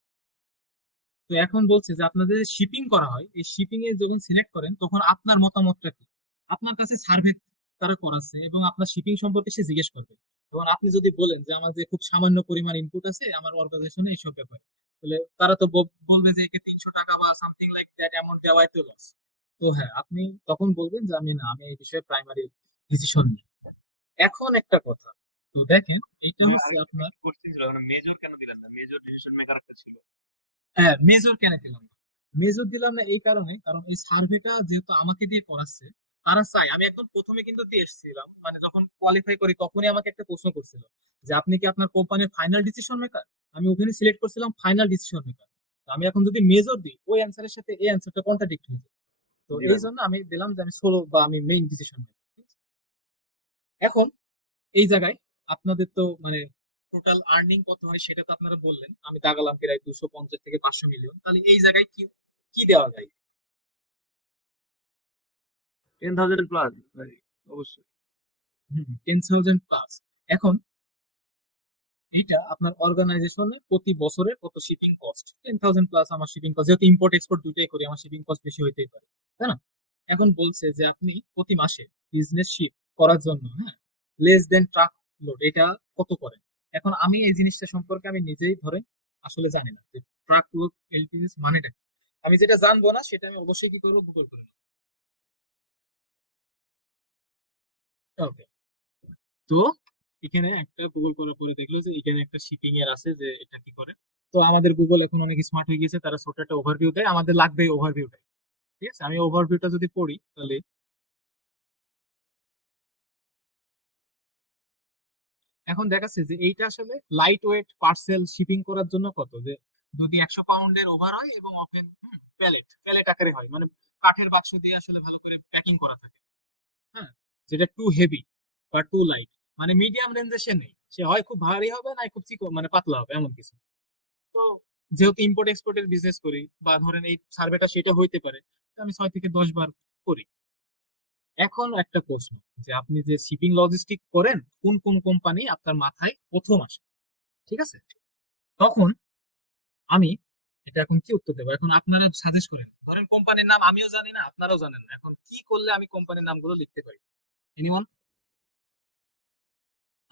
তো এখন বলছে যে আপনাদের শিপিং করা হয়, এই শিপিং এ যখন সিলেক্ট করেন তখন আপনার মতামতটা কি, আপনার কাছে সার্ভে তারা করাচ্ছে এবং আপনার শিপিং সম্পর্কে সে জিজ্ঞেস করবে। এবং আপনি যদি বলেন যে আমার যে খুব সামান্য পরিমাণ ইনপুট আছে আমার অর্গানাইজেশনে এইসব ব্যাপারে, তাহলে তারা তো বলবে যে একে 300 টাকা বা সামথিং লাইক দ্যাট অ্যামাউন্ট দেওয়াই তো লস। তো হ্যাঁ, আপনি তখন বলবেন যে আমি না, আমি এই বিষয়ে প্রাইমারি ডিসিশন নিই। এখন একটা কথা, তো দেখেন এইটা হচ্ছে আরেকটা আপনার, কোশ্চেন ছিল, মানে মেজর কেন দিলেন না? মেজর ডিসিশন মেকার একটা ছিল। হ্যাঁ মেজর কেন দিলাম না, মেজর দিলাম না এই কারণে, কারণ এই সার্ভেটা যেহেতু আমাকে দিয়ে করাচ্ছে, তারা চাই, আমি একদম প্রথমে কিন্তু দিয়ে এসেছিলাম, মানে যখন কোয়ালিফাই করি তখনই আমাকে একটা প্রশ্ন করছিল যে আপনি কি আপনার কোম্পানির ফাইনাল ডিসিশন মেকার। আমি ওখানে সিলেক্ট করছিলাম ফাইনাল ডিসিশন মেকার। আমি এখন যদি মেজর দিই ওই অ্যান্সারের সাথে এই অ্যান্সারটা কন্ট্রাডিক্ট হয়ে যায়। তো জি এই ভাই। জন্য আমি দিলাম যে আমি সোলো বা আমি মেইন ডিসিশন মেকার। এখন এই জায়গায় আপনাদের তো মানে টোটাল আর্নিং কত হয় সেটা তো আপনারা বললেন, আমি দাগালাম প্রায় 250 থেকে 500 মিলিয়ন, তাহলে এই জায়গায় কি কি দেওয়া যায়? 10,000 প্লাস ভাই, অবশ্যই। 10,000 প্লাস। এখন এইটা আপনার অর্গানাইজেশনে প্রতি বছরে কত শিপিং কস্ট, 10,000 প্লাস আমার শিপিং কস্ট, যেহেতু ইম্পোর্ট এক্সপোর্ট দুইটাই করি আমার শিপিং কস্ট বেশি হইতেই পারে, তাই না? এখন বলছে যে আপনি প্রতি মাসে বিজনেস শিপ করার জন্য, হ্যাঁ, লেস দেন ট্রাক লোড এটা কত করেন। এখন আমি এই জিনিসটা সম্পর্কে আমি নিজেই ধরে আসলে জানি না যে ট্রাক লোড এলপিজি মানেটা কি। আমি যেটা জানবো না সেটা আমি অবশ্যই কি করবো, গুগল করে নেবো। ওকে, তো এখানে একটা গুগল করার পরে দেখলো যে এখানে একটা শিপিং এর আছে যে এটা কি করে। তো আমাদের গুগল এখন অনেক স্মার্ট হয়ে গেছে, তারা ছোট একটা ওভারভিউ দেয়, আমাদের লাগবে ওভারভিউটা। ঠিক আছে, আমি ওভারভিউটা যদি পড়ি তাহলে এখন দেখাচ্ছে যে এইটা আসলে লাইট ওয়েট পার্সেল শিপিং করার জন্য কত, যে যদি 100 পাউন্ডের ওভার হয় এবং ওপেন প্যালেট প্যালেট আকারে হয়, মানে কাঠের বাক্স দিয়ে আসলে ভালো করে প্যাকিং করা থাকে। হ্যাঁ, যেটা টু হেভি বা টু লাইট, মানে মিডিয়াম রেঞ্জে সে নেই, সে হয় খুব ভারী হবে না খুব চিকন মানে পাতলা হবে এমন কিছু। তো যেহেতু ইম্পোর্ট এক্সপোর্টের বিজনেস করি বা ধরেন এই সার্ভেটা সেটা হইতে পারে, তো আমি 6 থেকে 10 বার করি। এখন একটা প্রশ্ন, যে আপনি যে শিপিং লজিস্টিক করেন কোন কোন কোম্পানি আপনার মাথায় প্রথম আসে, ঠিক আছে? তখন আমি এটা এখন কি উত্তর দেবো, এখন আপনারা সাজেস্ট করেন, ধরেন কোম্পানির নাম আমিও জানি না আপনারাও জানেন না, এখন কি করলে আমি কোম্পানির নামগুলো লিখতে পারি? এনিওয়ান?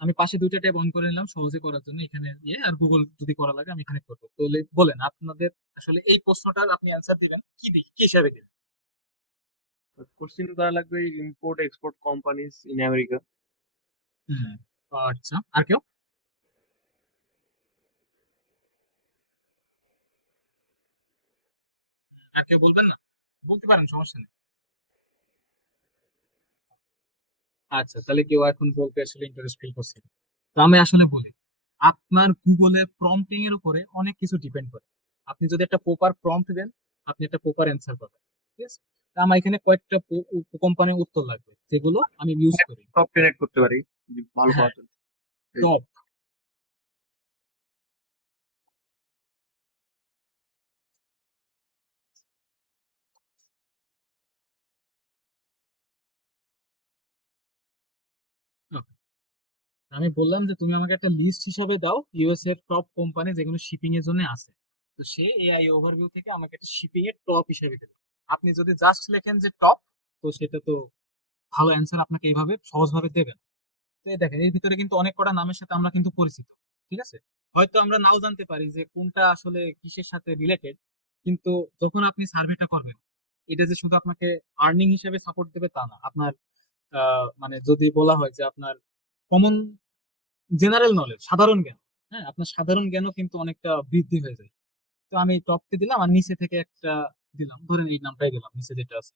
আমি পাশে দুইটা ট্যাব অন করে নিলাম সহজে করার জন্য, এখানে ইয়ে আর গুগল যদি করা লাগে আমি এখানে করবো। তাহলে বলেন আপনাদের আসলে এই প্রশ্নটার আপনি অ্যান্সার দিবেন কি কি হিসাবে দিবেন? কোশ্চেন করা লাগবে import export companies in America. Hmm, আচ্ছা, আর কেউ? আর কেউ বলবেন না? বলতে পারেন, সমস্যা নেই। আচ্ছা, তাহলে কেউ এখন বলতে আসলে ইন্টারেস্ট ফিল করছে না। তো আমি আসলে বলি, আপনার গুগলের প্রম্পটিং এর উপরে অনেক কিছু ডিপেন্ড করে। আপনি যদি একটা প্রপার প্রম্পট দেন আপনি একটা প্রপার অ্যান্সার পাবেন। ঠিক আছে, তা আমার এখানে কয়েকটা কোম্পানির উত্তর লাগবে যেগুলো আমি ইউজ করি। টপ 10 করতে পারি ভালো হ্যাঁ, পাওয়ার জন্য। টপ। আমি বললাম যে তুমি আমাকে একটা লিস্ট হিসাবে দাও ইউএস এর টপ কোম্পানি যেগুলো শিপিং এর জন্য আছে। তো সে এআই ওভারভিউ থেকে আমাকে একটা শিপিং এর টপ হিসাবে দেবে। আপনি যদি জাস্ট লেখেন যে টপ, তো সেটা তো ভালো অ্যান্সার আপনাকে এইভাবে সহজভাবে দেবে না। তো এই দেখেন এর ভিতরে কিন্তু অনেক কটা নামের সাথে আমরা কিন্তু পরিচিত। ঠিক আছে, হয়তো আমরা নাও জানতে পারি যে কোনটা আসলে কিসের সাথে রিলেটেড, কিন্তু যখন আপনি সার্ভেটা করবেন এটা যে শুধু আপনাকে আর্নিং হিসেবে সাপোর্ট দেবে তা না, আপনার মানে যদি বলা হয় যে আপনার কমন জেনারেল নলেজ সাধারণ জ্ঞান, হ্যাঁ আপনার সাধারণ জ্ঞানও কিন্তু অনেকটা বৃদ্ধি হয়ে যায়। তো আমি টপকে দিলাম আর নিচে থেকে একটা দিলাম, ধরেন এই নামটাই দিলাম নিচে যেটা আছে।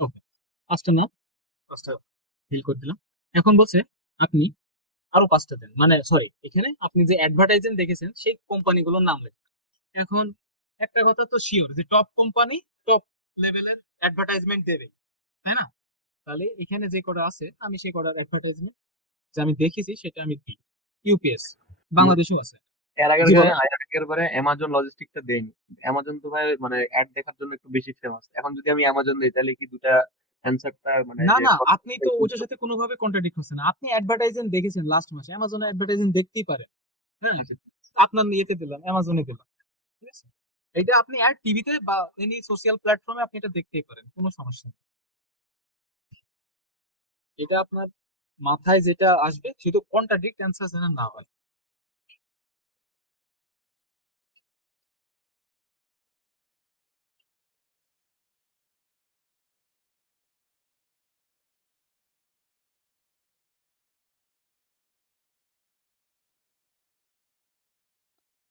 ওকে, পাঁচটা নাম, পাঁচটা ফিল করে দিলাম। এখন বলছে আপনি আরো পাঁচটা দেন, মানে সরি, এখানে আপনি যে অ্যাডভার্টাইজমেন্ট দেখেছেন সেই কোম্পানিগুলোর নাম লেখেন। এখন একটা কথা তো শিওর যে টপ কোম্পানি টপ লেভেলের অ্যাডভার্টাইজমেন্ট দেবে, তাই না? তাহলে এখানে যে কটা আছে আমি সেই কটার অ্যাডভার্টাইজমেন্ট যে আমি দেখেছি সেটা আমি দিই। ইউপিএস বাংলাদেশেও আছে। এর আগে জি বলেন। আগের বারে অ্যামাজন লজিস্টিকটা দেয়নি। অ্যামাজন তো ভাই মানে অ্যাড দেখার জন্য একটু বেশি ফেমাস। এখন যদি আমি অ্যামাজন দিই তাহলে কি দুটা অ্যান্সারটা মানে না যে না, সঠিক আপনি তো ওইটার সাথে কোনোভাবে কন্ট্রাডিক্ট হচ্ছে না। আপনি অ্যাডভার্টাইজমেন্ট দেখেছেন লাস্ট মাসে, অ্যামাজনের অ্যাডভার্টাইজমেন্ট দেখতেই পারেন। হ্যাঁ, আচ্ছা, আপনার ইয়েতে দিলাম, অ্যামাজনে দিলাম, ঠিক আছে? এটা আপনি আর টিভিতে বা এনি সোশ্যাল প্ল্যাটফর্মে আপনি এটা দেখতেই পারেন, কোনো সমস্যা নেই। এটা আপনার মাথায় যেটা আসবে, শুধু কন্ট্রাডিক্ট অ্যান্সার যেন না হয়।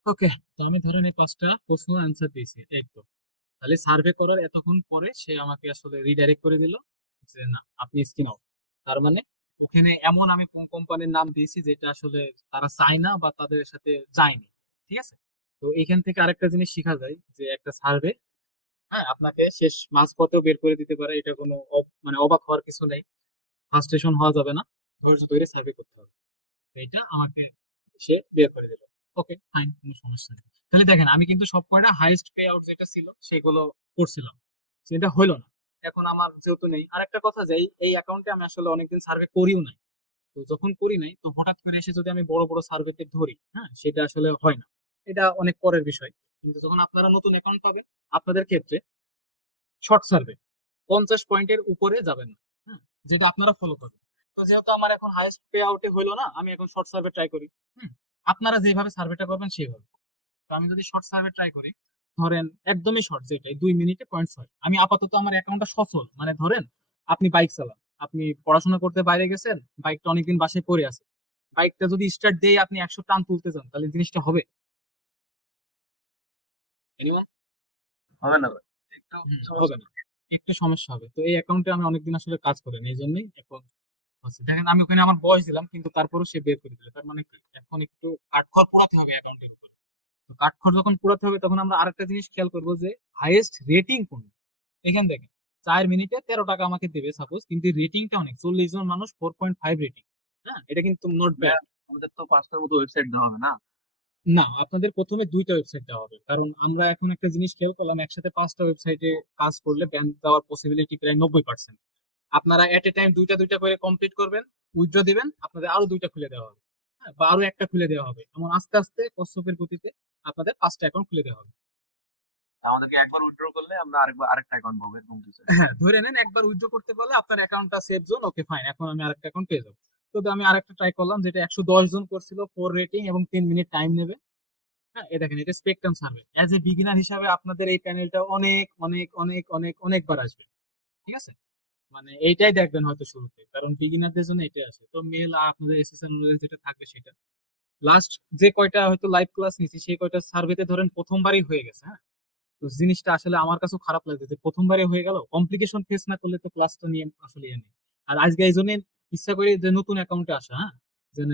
ওকে, তো আমি ধরেন এই পাঁচটা প্রশ্ন অ্যান্সার দিয়েছি এই তো। তাহলে সার্ভে করার এতক্ষণ পরে সে আমাকে আসলে রিডাইরেক্ট করে দিল যে না, আপনি স্ক্রিন আউট। তার মানে ওখানে এমন আমি কোন কোম্পানির নাম দিয়েছি যেটা আসলে তারা চায় না বা তাদের সাথে যায়নি, ঠিক আছে? তো এখান থেকে আরেকটা জিনিস শেখা যায় যে একটা সার্ভে, হ্যাঁ, আপনাকে শেষ মাঝপথেও বের করে দিতে পারে, এটা কোনো মানে অবাক হওয়ার কিছু নেই। ফার্স্টেশন হওয়া যাবে না, ধৈর্য ধরে সার্ভে করতে হবে। তো এটা আমাকে সে বের করে দিল। ওকে ফাইন, কোনো সমস্যা নেই। তাহলে দেখেন আমি কিন্তু সব কয়টা হাইস্ট পে আউট যেটা ছিল সেগুলো করছিলাম, সেটা হলো না। এখন আমার যেহেতু নেই, আরেকটা কথা যাই, এই অ্যাকাউন্টে আমি আসলে অনেকদিন সার্ভে করিও নাই। তো যখন করি নাই, তো হঠাৎ করে এসে যদি আমি বড় বড় সার্ভেতে ধরি, হ্যাঁ, সেটা আসলে হয় না। এটা অনেক পরের বিষয়। কিন্তু যখন আপনারা নতুন অ্যাকাউন্ট পাবেন, আপনাদের ক্ষেত্রে শর্ট সার্ভে 50 পয়েন্টের উপরে যাবেন না, হ্যাঁ, যেটা আপনারা ফলো করবেন। তো যেহেতু আমার এখন হাইয়েস্ট পে আউটে হইলো না, আমি এখন শর্ট সার্ভে ট্রাই করি। হুম, আপনারা যেভাবে সার্ভেটা করবেন সেভাবে। তো আমি যদি শর্ট সার্ভে ট্রাই করি, ধরেন একদমই শর্ট, যেটাই 2 মিনিটে 0.6, আমি আপাতত আমার অ্যাকাউন্টটা সফল, মানে ধরেন আপনি বাইক চালান, আপনি পড়াশোনা করতে বাইরে গেছেন, বাইকটা অনেকদিন বাসায় পড়ে আছে, বাইকটা যদি স্টার্ট দিয়ে আপনি 100 টান তুলতে চান, তাহলে জিনিসটা হবে? Anyone? হবে না ভাই। একটু হবে সমস্যা। না, একটু সমস্যা হবে। তো এই অ্যাকাউন্টে আমি অনেকদিন আসলে কাজ করিনি, এই জন্যই এখন হচ্ছে। দেখেন আমি ওখানে আমার বয়স দিলাম, কিন্তু তারপরেও সে বের করে দিল। তার মানে কি, এখন একটু কাঠখড় পোড়াতে হবে অ্যাকাউন্টের উপরে। তো কাঠখড় যখন পোড়াতে হবে, তখন আমরা আরেকটা জিনিস খেয়াল করবো যে হাইয়েস্ট রেটিং কোন। এখান দেখেন 4 মিনিটে 13 টাকা আমাকে দেবে সাপোজ, কিন্তু রেটিংটা অনেক, 40 জন মানুষ, 4.5 রেটিং। হ্যাঁ, এটা কিন্তু নট ব্যাড। আমাদের তো 5টার মতো ওয়েবসাইট দেওয়া হবে না? না, আপনাদের প্রথমে দুইটা ওয়েবসাইট দেওয়া হবে, কারণ আমরা এখন একটা জিনিস খেয়াল করলাম, একসাথে 5টা ওয়েবসাইটে কাজ করলে ব্যান দেওয়ার পসিবিলিটি প্রায় 90%। আপনারা এট এ টাইম দুইটা দুইটা করে কমপ্লিট করবেন, উইথড্র দিবেন, আপনাদের আরো দুইটা খুলে দেওয়া হবে, হ্যাঁ, বা আরো একটা খুলে দেওয়া হবে, এমন আস্তে আস্তে কচ্ছপের গতিতে আপনাদের 5টা অ্যাকাউন্ট খুলে দেওয়া হবে। আমাদেরকে একবার উইথড্র করলে আমরা আরেকটা অ্যাকাউন্ট পাবো এরকম কিছু? হ্যাঁ, ধরে নেন একবার উইথড্র করতে পারলে আপনার অ্যাকাউন্টটা সেফ জোন, ওকে ফাইন, এখন আমি আরেকটা অ্যাকাউন্ট পেয়ে যাবো। তো আমি আরেকটা ট্রাই করলাম, যেটা 110 জন করছিল, 4 রেটিং এবং 3 মিনিট টাইম নেবে। হ্যাঁ, এটা দেখেন, এটা spectrum survey. As a beginner হিসাবে আপনাদের এই প্যানেলটা অনেক অনেক অনেক অনেক অনেকবার আসবে, ঠিক আছে? মানে এইটাই দেখবেন হয়তো শুরুতে, কারণ বিগিনারদের জন্য এটাই আছে। তো মেল আর আপনাদের এসএসএন নলেজ যেটা থাকবে সেটা লাস্ট যে কয়টা হয়তো লাইভ ক্লাস নিয়েছি সেই কয়টা সার্ভেতে ধরেন প্রথমবারই হয়ে গেছে, হ্যাঁ। তো জিনিসটা আসলে আমার কাছেও খারাপ লাগছে যে প্রথমবারই হয়ে গেল, কমপ্লিকেশন ফেস না করলে তো ক্লাসটা নিয়ে আসলে ইয়ে নেই। আর আজকে এই জন্য ইচ্ছা করি যে নতুন অ্যাকাউন্টে আসা, হ্যাঁ, যেন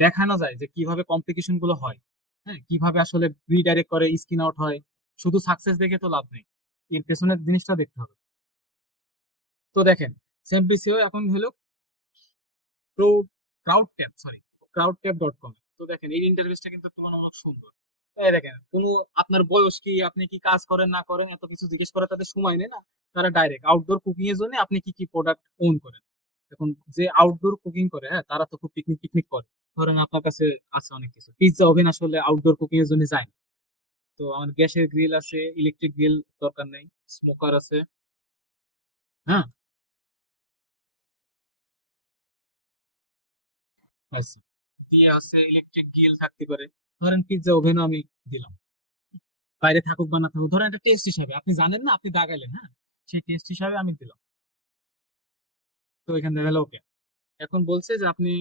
দেখানো যায় যে কিভাবে কমপ্লিকেশন গুলো হয়, হ্যাঁ, কিভাবে আসলে রিডাইরেক্ট করে, স্ক্রিন আউট হয়। শুধু সাকসেস দেখে তো লাভ নেই, এর পেছনের জিনিসটা দেখতে হবে। তো দেখেন, সেমপিসিও এখন হলো pro crowd tab, sorry, crowdtab.com। তো দেখেন এই ইন্টারফেসটা কিন্তু তুলনামূলক সুন্দর। এই দেখেন, কোনো আপনার বয়স কি, আপনি কি কাজ করেন না করেন, এত কিছু জিজ্ঞেস করার তাদের সময় নেই না। তারা ডাইরেক্ট আউটডোর কুকিং এর জন্য আপনি কি কি প্রোডাক্ট ওন করেন। এখন যে আউটডোর কুকিং করে, হ্যাঁ, তারা তো খুব পিকনিক পিকনিক করে। ধরেন আপনার কাছে আছে অনেক কিছু, পিৎজা ওভেন আসলে আউটডোর কুকিং এর জন্য যায় না। তো আমার গ্যাসের গ্রিল আছে, ইলেকট্রিক গ্রিল দরকার নেই, স্মোকার আছে, হ্যাঁ, আছে, দিয়ে আছে ইলেকট্রিক গ্রিল থাকতে পারে। ধরেন পিৎজা ওভেনও আমি দিলাম, বাইরে থাকুক বা না থাকুক, ধরেন একটা টেস্ট হিসাবে, আপনি জানেন না, আপনি দাগাইলেন, হ্যাঁ, সেই টেস্ট হিসাবে আমি দিলাম। তো এখান থেকে ওকে। এখন বলছে যে আপনি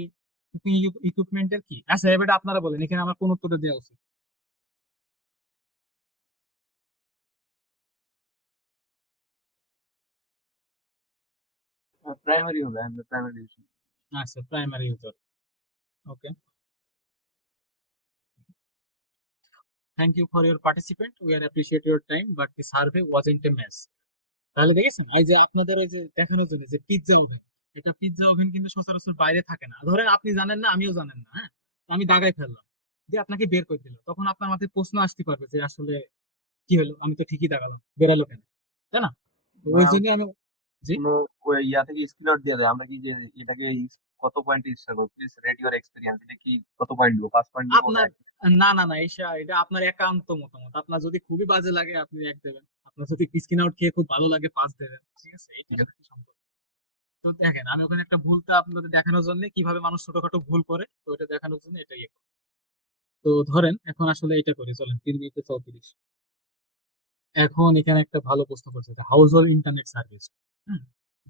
কুকিং ইকুইপমেন্টের কি? আচ্ছা এবারে আপনারা বলেন, এখানে আমার কোন উত্তরটা দেওয়া উচিত? প্রাইমারি হবে, প্রাইমারি। আচ্ছা, primary user. Okay, thank you for your participant, we are appreciate your time, but the survey wasn't a match. তাহলে দেখেছেন এই যে আপনাদের এই যে দেখানোর জন্য যে পিৎজা ওভেন, এটা পিৎজা ওভেন কিন্তু সচরাচর বাইরে থাকে না। ধরেন আপনি জানেন না, আমিও জানেন না, হ্যাঁ, আমি দাগাই ফেললাম, যে আপনাকে বের করে দিল, তখন আপনার মাথায় প্রশ্ন আসতে পারবে যে আসলে কি হলো, আমি তো ঠিকই দাগালাম, বেরালো কেন, তাই না? তো ওই ভাই জন্য আমি, জি, কোনো ওই ইয়া থেকে স্ক্রিনশট দিয়ে দেয়, আমরা কি যে এটাকে কত পয়েন্ট ইচ্ছা করবো, প্লিজ রেট ইউর এক্সপিরিয়েন্স, এটা কি কত পয়েন্ট দিব, 5 পয়েন্ট দিব না আপনার, না না না, এটা এটা আপনার মতামত। আপনার যদি খুবই বাজে লাগে আপনি 1 দেবেন, আপনার যদি স্কিন আউট খেয়ে খুব ভালো লাগে 5 দেবেন, ঠিক আছে? এটা ঠিক আছে? সাথে সম্পর্ক। তো দেখেন আমি ওখানে একটা ভুলটা আপনাদের দেখানোর জন্য, কিভাবে মানুষ ছোটখাটো ভুল করে, তো এটা দেখানোর জন্য এটা ইয়ে করি। তো ধরেন এখন আসলে এটা করি, চলেন 3 মিনিটে 34। এখন এখানে একটা ভালো প্রশ্ন করছে, হাউস হোল্ড ইন্টারনেট সার্ভিস।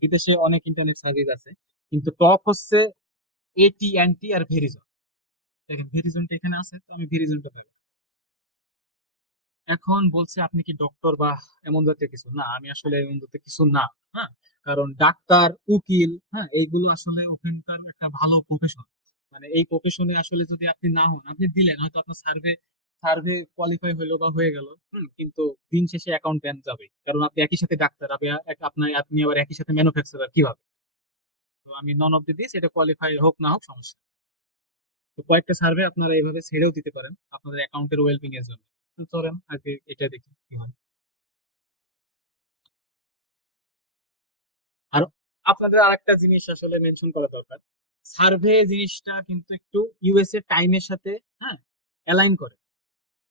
বিদেশে অনেক ইন্টারনেট সার্ভিস আছে, কিন্তু টপ হচ্ছে AT&T আর ভেরিজন। দেখেন ভেরিজনটা এখানে আছে, তো আমি ভেরিজনটা দেবো। এখন বলছে আপনি কি ডক্টর বা এমন জাতীয় কিছু? না, আমি আসলে এমন জাতীয় কিছু না। হ্যাঁ, কারণ ডাক্তার, উকিল, হ্যাঁ, এইগুলো আসলে ওখানকার একটা ভালো প্রফেশন। মানে এই প্রফেশনে আসলে যদি আপনি না হন, আপনি দিলেন হয়তো আপনার সার্ভে সার্ভে কোয়ালিফাই হলো বা হয়ে গেল, কিন্তু দিন শেষে অ্যাকাউন্টেন্ট যাবে, কারণ আপনি একই সাথে ডাক্তার, আপনি আবার একই সাথে ম্যানুফ্যাকচারার, কিভাবে? তো আমি নন অফ দি দিস, এটা কোয়ালিফাই হোক না হোক সমস্যা নেই। তো কয়েকটা সার্ভে আপনারা এইভাবে ছেড়েও দিতে পারেন আপনাদের অ্যাকাউন্টের ওয়েলবিং এর জন্য। তো চলেন আগে এটা দেখি কি হয়। আর আপনাদের আরেকটা জিনিস আসলে মেনশন করা দরকার, সার্ভে জিনিসটা কিন্তু একটু ইউএসএ টাইমের সাথে, হ্যাঁ, অ্যালাইন করে।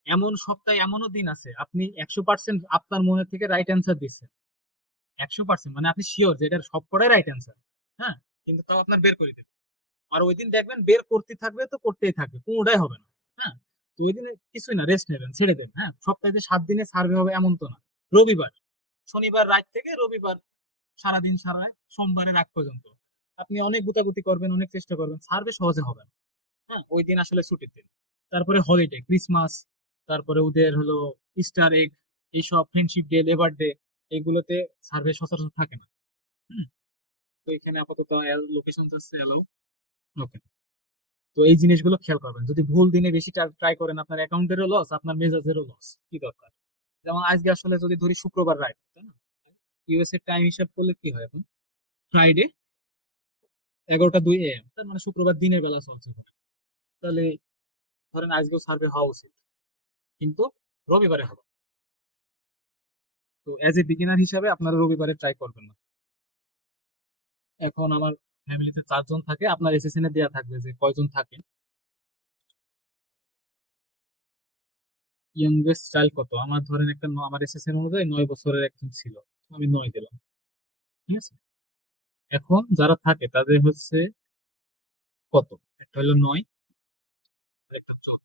এমন সপ্তাহে এমনও দিন আছে আপনি 100% আপনার মনে থেকে রাইট অ্যান্সার দিচ্ছেন, 100% মানে আপনি শিওর যে এটার সবকটাই রাইট অ্যান্সার, হ্যাঁ, কিন্তু তাও আপনার বের করে দেবে। আর ওই দিন দেখবেন বের করতে থাকবে, তো করতেই থাকবে, কোনোটাই হবে না। হ্যাঁ, তো ওই দিনে কিছুই না, রেস্ট নেবেন, ছেড়ে দেন। হ্যাঁ, সপ্তাহে 7 দিনে সার্ভে হবে এমন তো না। রবিবার, শনিবার রাত থেকে রবিবার সারাদিন, সারা রাত, সোমবারের আগ পর্যন্ত আপনি অনেক গুতাগুতি করবেন, অনেক চেষ্টা করবেন, সার্ভে সহজে হবে না। হ্যাঁ, ওই দিন আসলে ছুটির দিন। তারপরে হলিডে, ক্রিসমাস, তারপরে ওদের হলো ইস্টার এগ, এইসব ফ্রেন্ডশিপ ডে, লেবার ডে, এগুলোতে সার্ভে সচরাচর থাকে না। হুম, তো এখানে আপাতত লোকেশন আছে অ্যালাউ। ওকে, তো এই জিনিসগুলো খেয়াল করবেন। যদি ভুল দিনে বেশি ট্রাই করেন, আপনার অ্যাকাউন্টেরও লস, আপনার মেজাজেরও লস। কি দরকার? যেমন আজকে আসলে যদি ধরি শুক্রবার রাইট, তাই না? ইউএস এর টাইম হিসাব করলে কি হয় এখন? ফ্রাইডে 11টা 2 AM, তার মানে শুক্রবার দিনের বেলা চলছে ওখানে। তাহলে ধরেন আজকেও সার্ভে হওয়া উচিত, কিন্তু রবিবারে হবে। তো অ্যাজ এ বিগিনার হিসাবে আপনারা রবিবারে ট্রাই করবেন না। এখন আমার ফ্যামিলিতে 4 জন থাকে, আপনার এসএসএন এ দেওয়া থাকবে যে কয়জন থাকে। ইয়াংগেস্ট চাইল্ড কত? আমার ধরেন একটা আমার এসএসএন অনুযায়ী 9 বছরের একজন ছিল, আমি 9 দিলাম, ঠিক আছে? এখন যারা থাকে তাদের হচ্ছে কত, একটা হলো 9, আর একটা 14।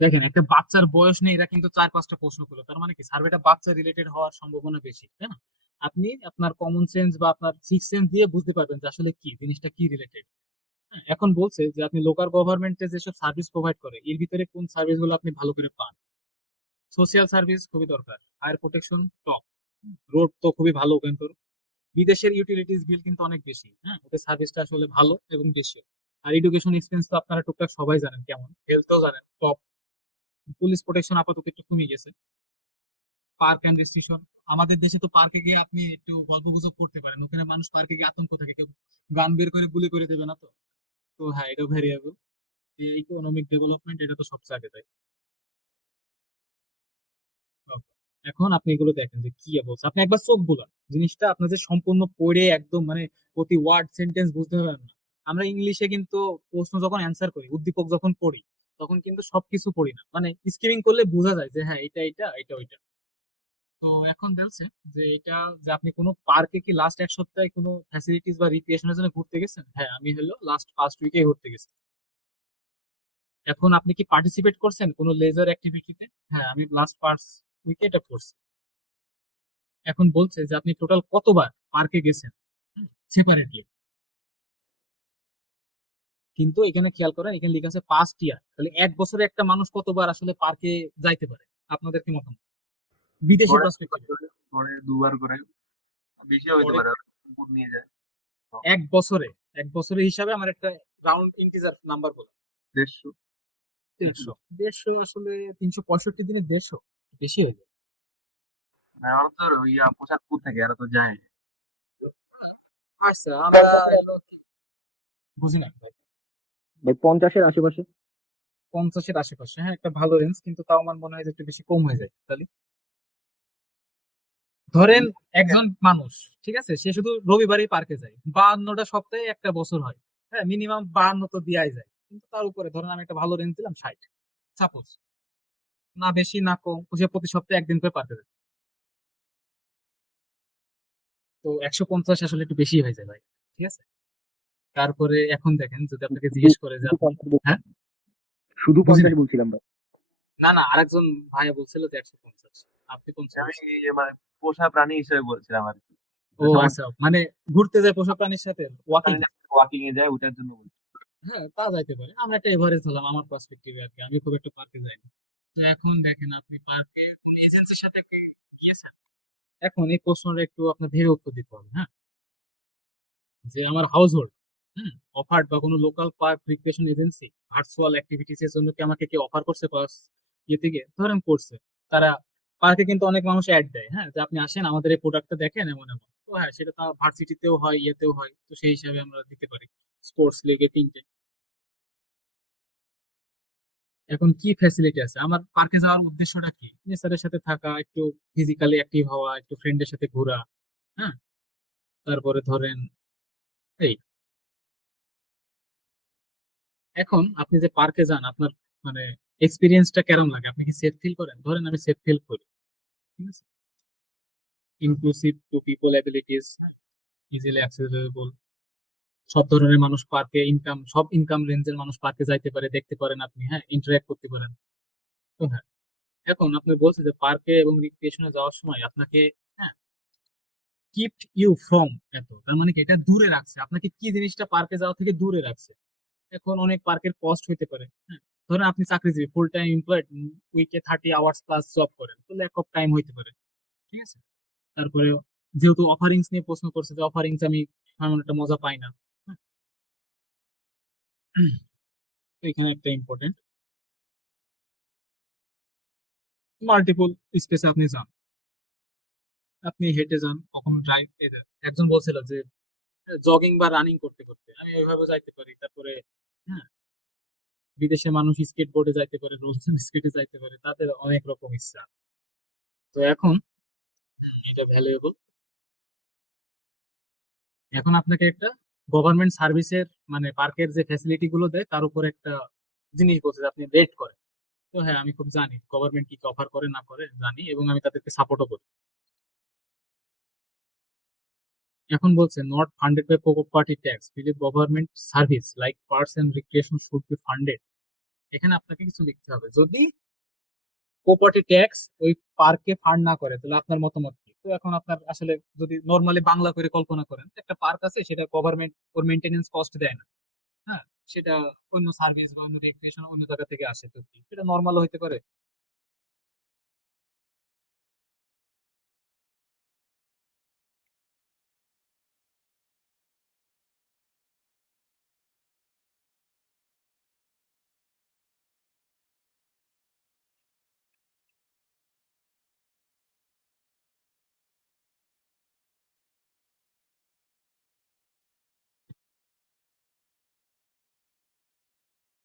দেখেন একটা বাচ্চার বয়স নেই, এরা কিন্তু 4-5টা প্রশ্ন করলো, তার মানে কি সার্ভেটা বাচ্চা রিলেটেড হওয়ার সম্ভাবনা বেশি, তাই না? আপনি আপনার কমন সেন্স বা আপনার সিক্স সেন্স দিয়ে বুঝতে পারবেন যে আসলে কি জিনিসটা কি রিলেটেড। এখন বলছে যে আপনি লোকাল গভর্নমেন্টে যেসব সার্ভিস প্রোভাইড করে, এর ভিতরে কোন সার্ভিস গুলো আপনি ভালো করে পান। সোশিয়াল সার্ভিস খুবই দরকার, ফায়ার প্রোটেকশন টপ, রোড তো খুবই ভালো ওপেন করো। বিদেশের ইউটিলিটিস বিল কিন্তু অনেক বেশি, হ্যাঁ, ওদের সার্ভিসটা আসলে ভালো এবং বেশি। আর এডুকেশন এক্সপেন্স তো আপনারা টুকটাক সবাই জানেন কেমন, হেলথও জানেন টপ। পুলিশ প্রোটেকশন আপাতত একটু কমে গেছে। পার্ক অ্যান্ড রেস্ট্রিকশন, আমাদের দেশে তো পার্কে গিয়ে আপনি একটু গল্প গুজব করতে পারেন, ওখানে মানুষ পার্কে গিয়ে আতঙ্ক থাকে, কেউ গান বের করে গুলি করে দেবে না তো? তো হ্যাঁ, এটাও ভেরিয়েবল। ইকোনমিক ডেভেলপমেন্ট, এটা তো সবচেয়ে আগে তাই। Okay. এখন আপনি এগুলো দেখেন যে কি বলছে, আপনি একবার চোখ বুলান জিনিসটা, আপনার যে সম্পূর্ণ পড়ে একদম মানে প্রতি ওয়ার্ড সেন্টেন্স বুঝতে হবে না। আমরা ইংলিশে কিন্তু প্রশ্ন যখন অ্যান্সার করি, উদ্দীপক যখন পড়ি, তখন কিন্তু সবকিছু পড়ি না, মানে স্কিমিং করলে বোঝা যায় যে হ্যাঁ এটা এটা এটা ওইটা। তো এখন বলছে যে এটা, যে আপনি কোনো পার্কে কি লাস্ট 1 সপ্তাহে কোনো ফ্যাসিলিটিস বা রিক্রিয়েশনের জন্য ঘুরতে গেছেন? হ্যাঁ, আমি হলো লাস্ট ফার্স্ট উইকে ঘুরতে গেছি। এখন আপনি কি পার্টিসিপেট করছেন কোনো লেজার অ্যাক্টিভিটিতে? হ্যাঁ, আমি লাস্ট ফার্স্ট উইকে এটা করছি। এখন বলছে যে আপনি টোটাল কতবার পার্কে গেছেন সেপারেটলি। কিন্তু এখানে খেয়াল করেন, এখানে লেখা আছে পাস্ট ইয়ার, তাহলে 1 বছরে একটা মানুষ কতবার আসলে পার্কে যাইতে পারে? আপনাদের কি মতামত বিদেশি ধরে পার্সপেক্টিভে? ধরে 2 বার করে, বেশিও হইতে ধরে পারে, উপর নিয়ে যায় তো। 1 বছরে, 1 বছরের হিসাবে আমার একটা রাউন্ড ইন্টিজার নাম্বার বলো। 150। 150, 150 আসলে 365 দিনে 150 বেশি হয়ে যায়। আমার তো ইয়া পোশাকপুর থাকে, এরা তো যায়। আচ্ছা, আমরা এলো বুঝি না ভাই। ভাই 50-এর আশেপাশে। 50-এর আশেপাশে, হ্যাঁ, একটা ভালো রেঞ্জ, কিন্তু তাও আমার মনে হয় যে একটু বেশি কম হয়ে যায় তাহলে। ধরেন একজন মানুষ, ঠিক আছে, সে শুধু রবিবারই পার্কে যায়, 52টা সপ্তাহে একটা বছর হয়, হ্যাঁ, মিনিমাম 52 তো দেওয়াই যায়, কিন্তু তার উপরে ধরেন আমি একটা ভালো রেঞ্জ দিলাম 60, সাপোজ, না বেশি না কম, সে প্রতি সপ্তাহে একদিন করে পার্কে যায়, তো 150 আসলে একটু বেশি হয়ে যায় ভাই, ঠিক আছে। তারপরে এখন দেখেন, যদি আপনাকে শুধু জিজ্ঞেস করে যে শুধু আপনি, 50 বলছিলাম। হ্যাঁ, শুধু বুঝি 50 না, বলছিলাম ভাই। না না, আরেকজন ভাইয়া বলছিল যে 150, আপনি কোন আমি বলছেন? এই যে মানে পোষা প্রাণী হিসেবে বলছিলাম আর কি। ও সমস্যা আচ্ছা, মানে ঘুরতে যায় পোষা প্রাণীর সাথে ওয়াকিং। ওয়াকিং এ যায়, ওটার জন্য বলছি। হ্যাঁ, তা যাইতে পারে, আমরা একটা এভারেজ হলাম আমার পার্সপেক্টিভে আর কি, আমি খুব একটা পার্কে যাইনি। তো এখন দেখেন, আপনি পার্কে কোন এজেন্সির সাথে কি গিয়েছেন? এখন এই প্রশ্নটা একটু আপনার ভেবে উত্তর দিতে হবে, হ্যাঁ, যে আমার হাউস হোল্ড, হুম, অফার্ড বা কোনো local park recreation agency virtual activities এর জন্য কি আমাকে কি অফার করছে পাস ইয়ে থেকে, ধরেন করছে, তারা পার্কে কিন্তু অনেক মানুষ অ্যাড দেয়, হ্যাঁ, যে আপনি আসেন আমাদের এই প্রোডাক্টটা দেখেন এমন এমন, তো হ্যাঁ, সেটা তো ভার্সিটিতেও হয়, ইয়েতেও হয়, তো সেই হিসাবে আমরা দিতে পারি স্পোর্টস লিগে 3টে। এখন কি ফ্যাসিলিটি আছে আমার পার্কে যাওয়ার উদ্দেশ্যটা কি? নেচারের সাথে থাকা, একটু ফিজিক্যালি অ্যাক্টিভ হওয়া, একটু ফ্রেন্ডের সাথে ঘোরা, হ্যাঁ, তারপরে ধরেন এই, এখন আপনি যে পার্কে যান, আপনার মানে এক্সপিরিয়েন্সটা কেমন লাগে? আপনি কি সেফ ফিল করেন? ধরেন আমি সেফ ফিল করি, ঠিক আছে, inclusive to people abilities, easily accessible, সব ধরনের মানুষ পার্কে, সব ইনকাম রেঞ্জের মানুষ পার্কে যাইতে পারে, দেখতে পারেন আপনি, হ্যাঁ, ইন্টারঅ্যাক্ট করতে পারেন, তো হ্যাঁ। এখন আপনি বলছেন যে পার্কে এবং রিক্রিয়েশনে যাওয়ার সময় আপনাকে, হ্যাঁ, কিপ ইউ ফ্রম, এত তার মানে কি এটা দূরে রাখছে আপনাকে, কি জিনিসটা পার্কে যাওয়া থেকে দূরে রাখছে? এখন অনেক পার্কের কস্ট হইতে পারে, হ্যাঁ, ধরেন আপনি চাকরিজীবী, ফুল টাইম এমপ্লয়েড, উইকে 30 আওয়ার্স প্লাস জব করেন, তো ল্যাক অফ টাইম হইতে পারে, ঠিক আছে। তারপরে যেহেতু অফারিংস নিয়ে প্রশ্ন করছে, যে অফারিংস আমি তেমন একটা মজা পাই না, হ্যাঁ, তো এখানে একটা ইম্পর্টেন্ট, মাল্টিপল স্পেসে আপনি যান, আপনি হেঁটে যান, কখনো ড্রাইভ, একজন বলছিল যে জগিং বা রানিং করতে করতে আমি ওইভাবে যাইতে পারি, তারপরে হ্যাঁ, বিদেশে মানুষ স্কেট বোর্ডে যাইতে পারে, রোলসন স্কেটে যাইতে পারে, তাদের অনেক রকম ইচ্ছা। তো এখন এটা ভ্যালুয়েবল, এখন আপনাকে একটা গভর্নমেন্ট সার্ভিসের, মানে পার্কের যে ফ্যাসিলিটি গুলো দেয় তার উপর একটা জিনিস বলছে যে আপনি রেট করেন, তো হ্যাঁ, আমি খুব জানি গভর্নমেন্ট কি অফার করে না করে জানি, এবং আমি তাদেরকে সাপোর্টও করি। এখন বলছে not funded by property tax, believe government service like parks and recreation should be funded. এখানে আপনাকে কিছু লিখতে হবে, যদি প্রপার্টি ট্যাক্স ওই পার্কে ফান্ড না করে, তাহলে আপনার মতামত কি? তো এখন আপনার আসলে যদি নর্মালি বাংলা করে কল্পনা করেন, একটা পার্ক আছে, সেটা গভর্নমেন্ট ওর মেইনটেনেন্স কস্ট দেয় না, হ্যাঁ, সেটা অন্য সার্ভিস বা অন্য রিক্রিয়েশন অন্য জায়গা থেকে আসে, তো কি সেটা নর্মাল হইতে পারে?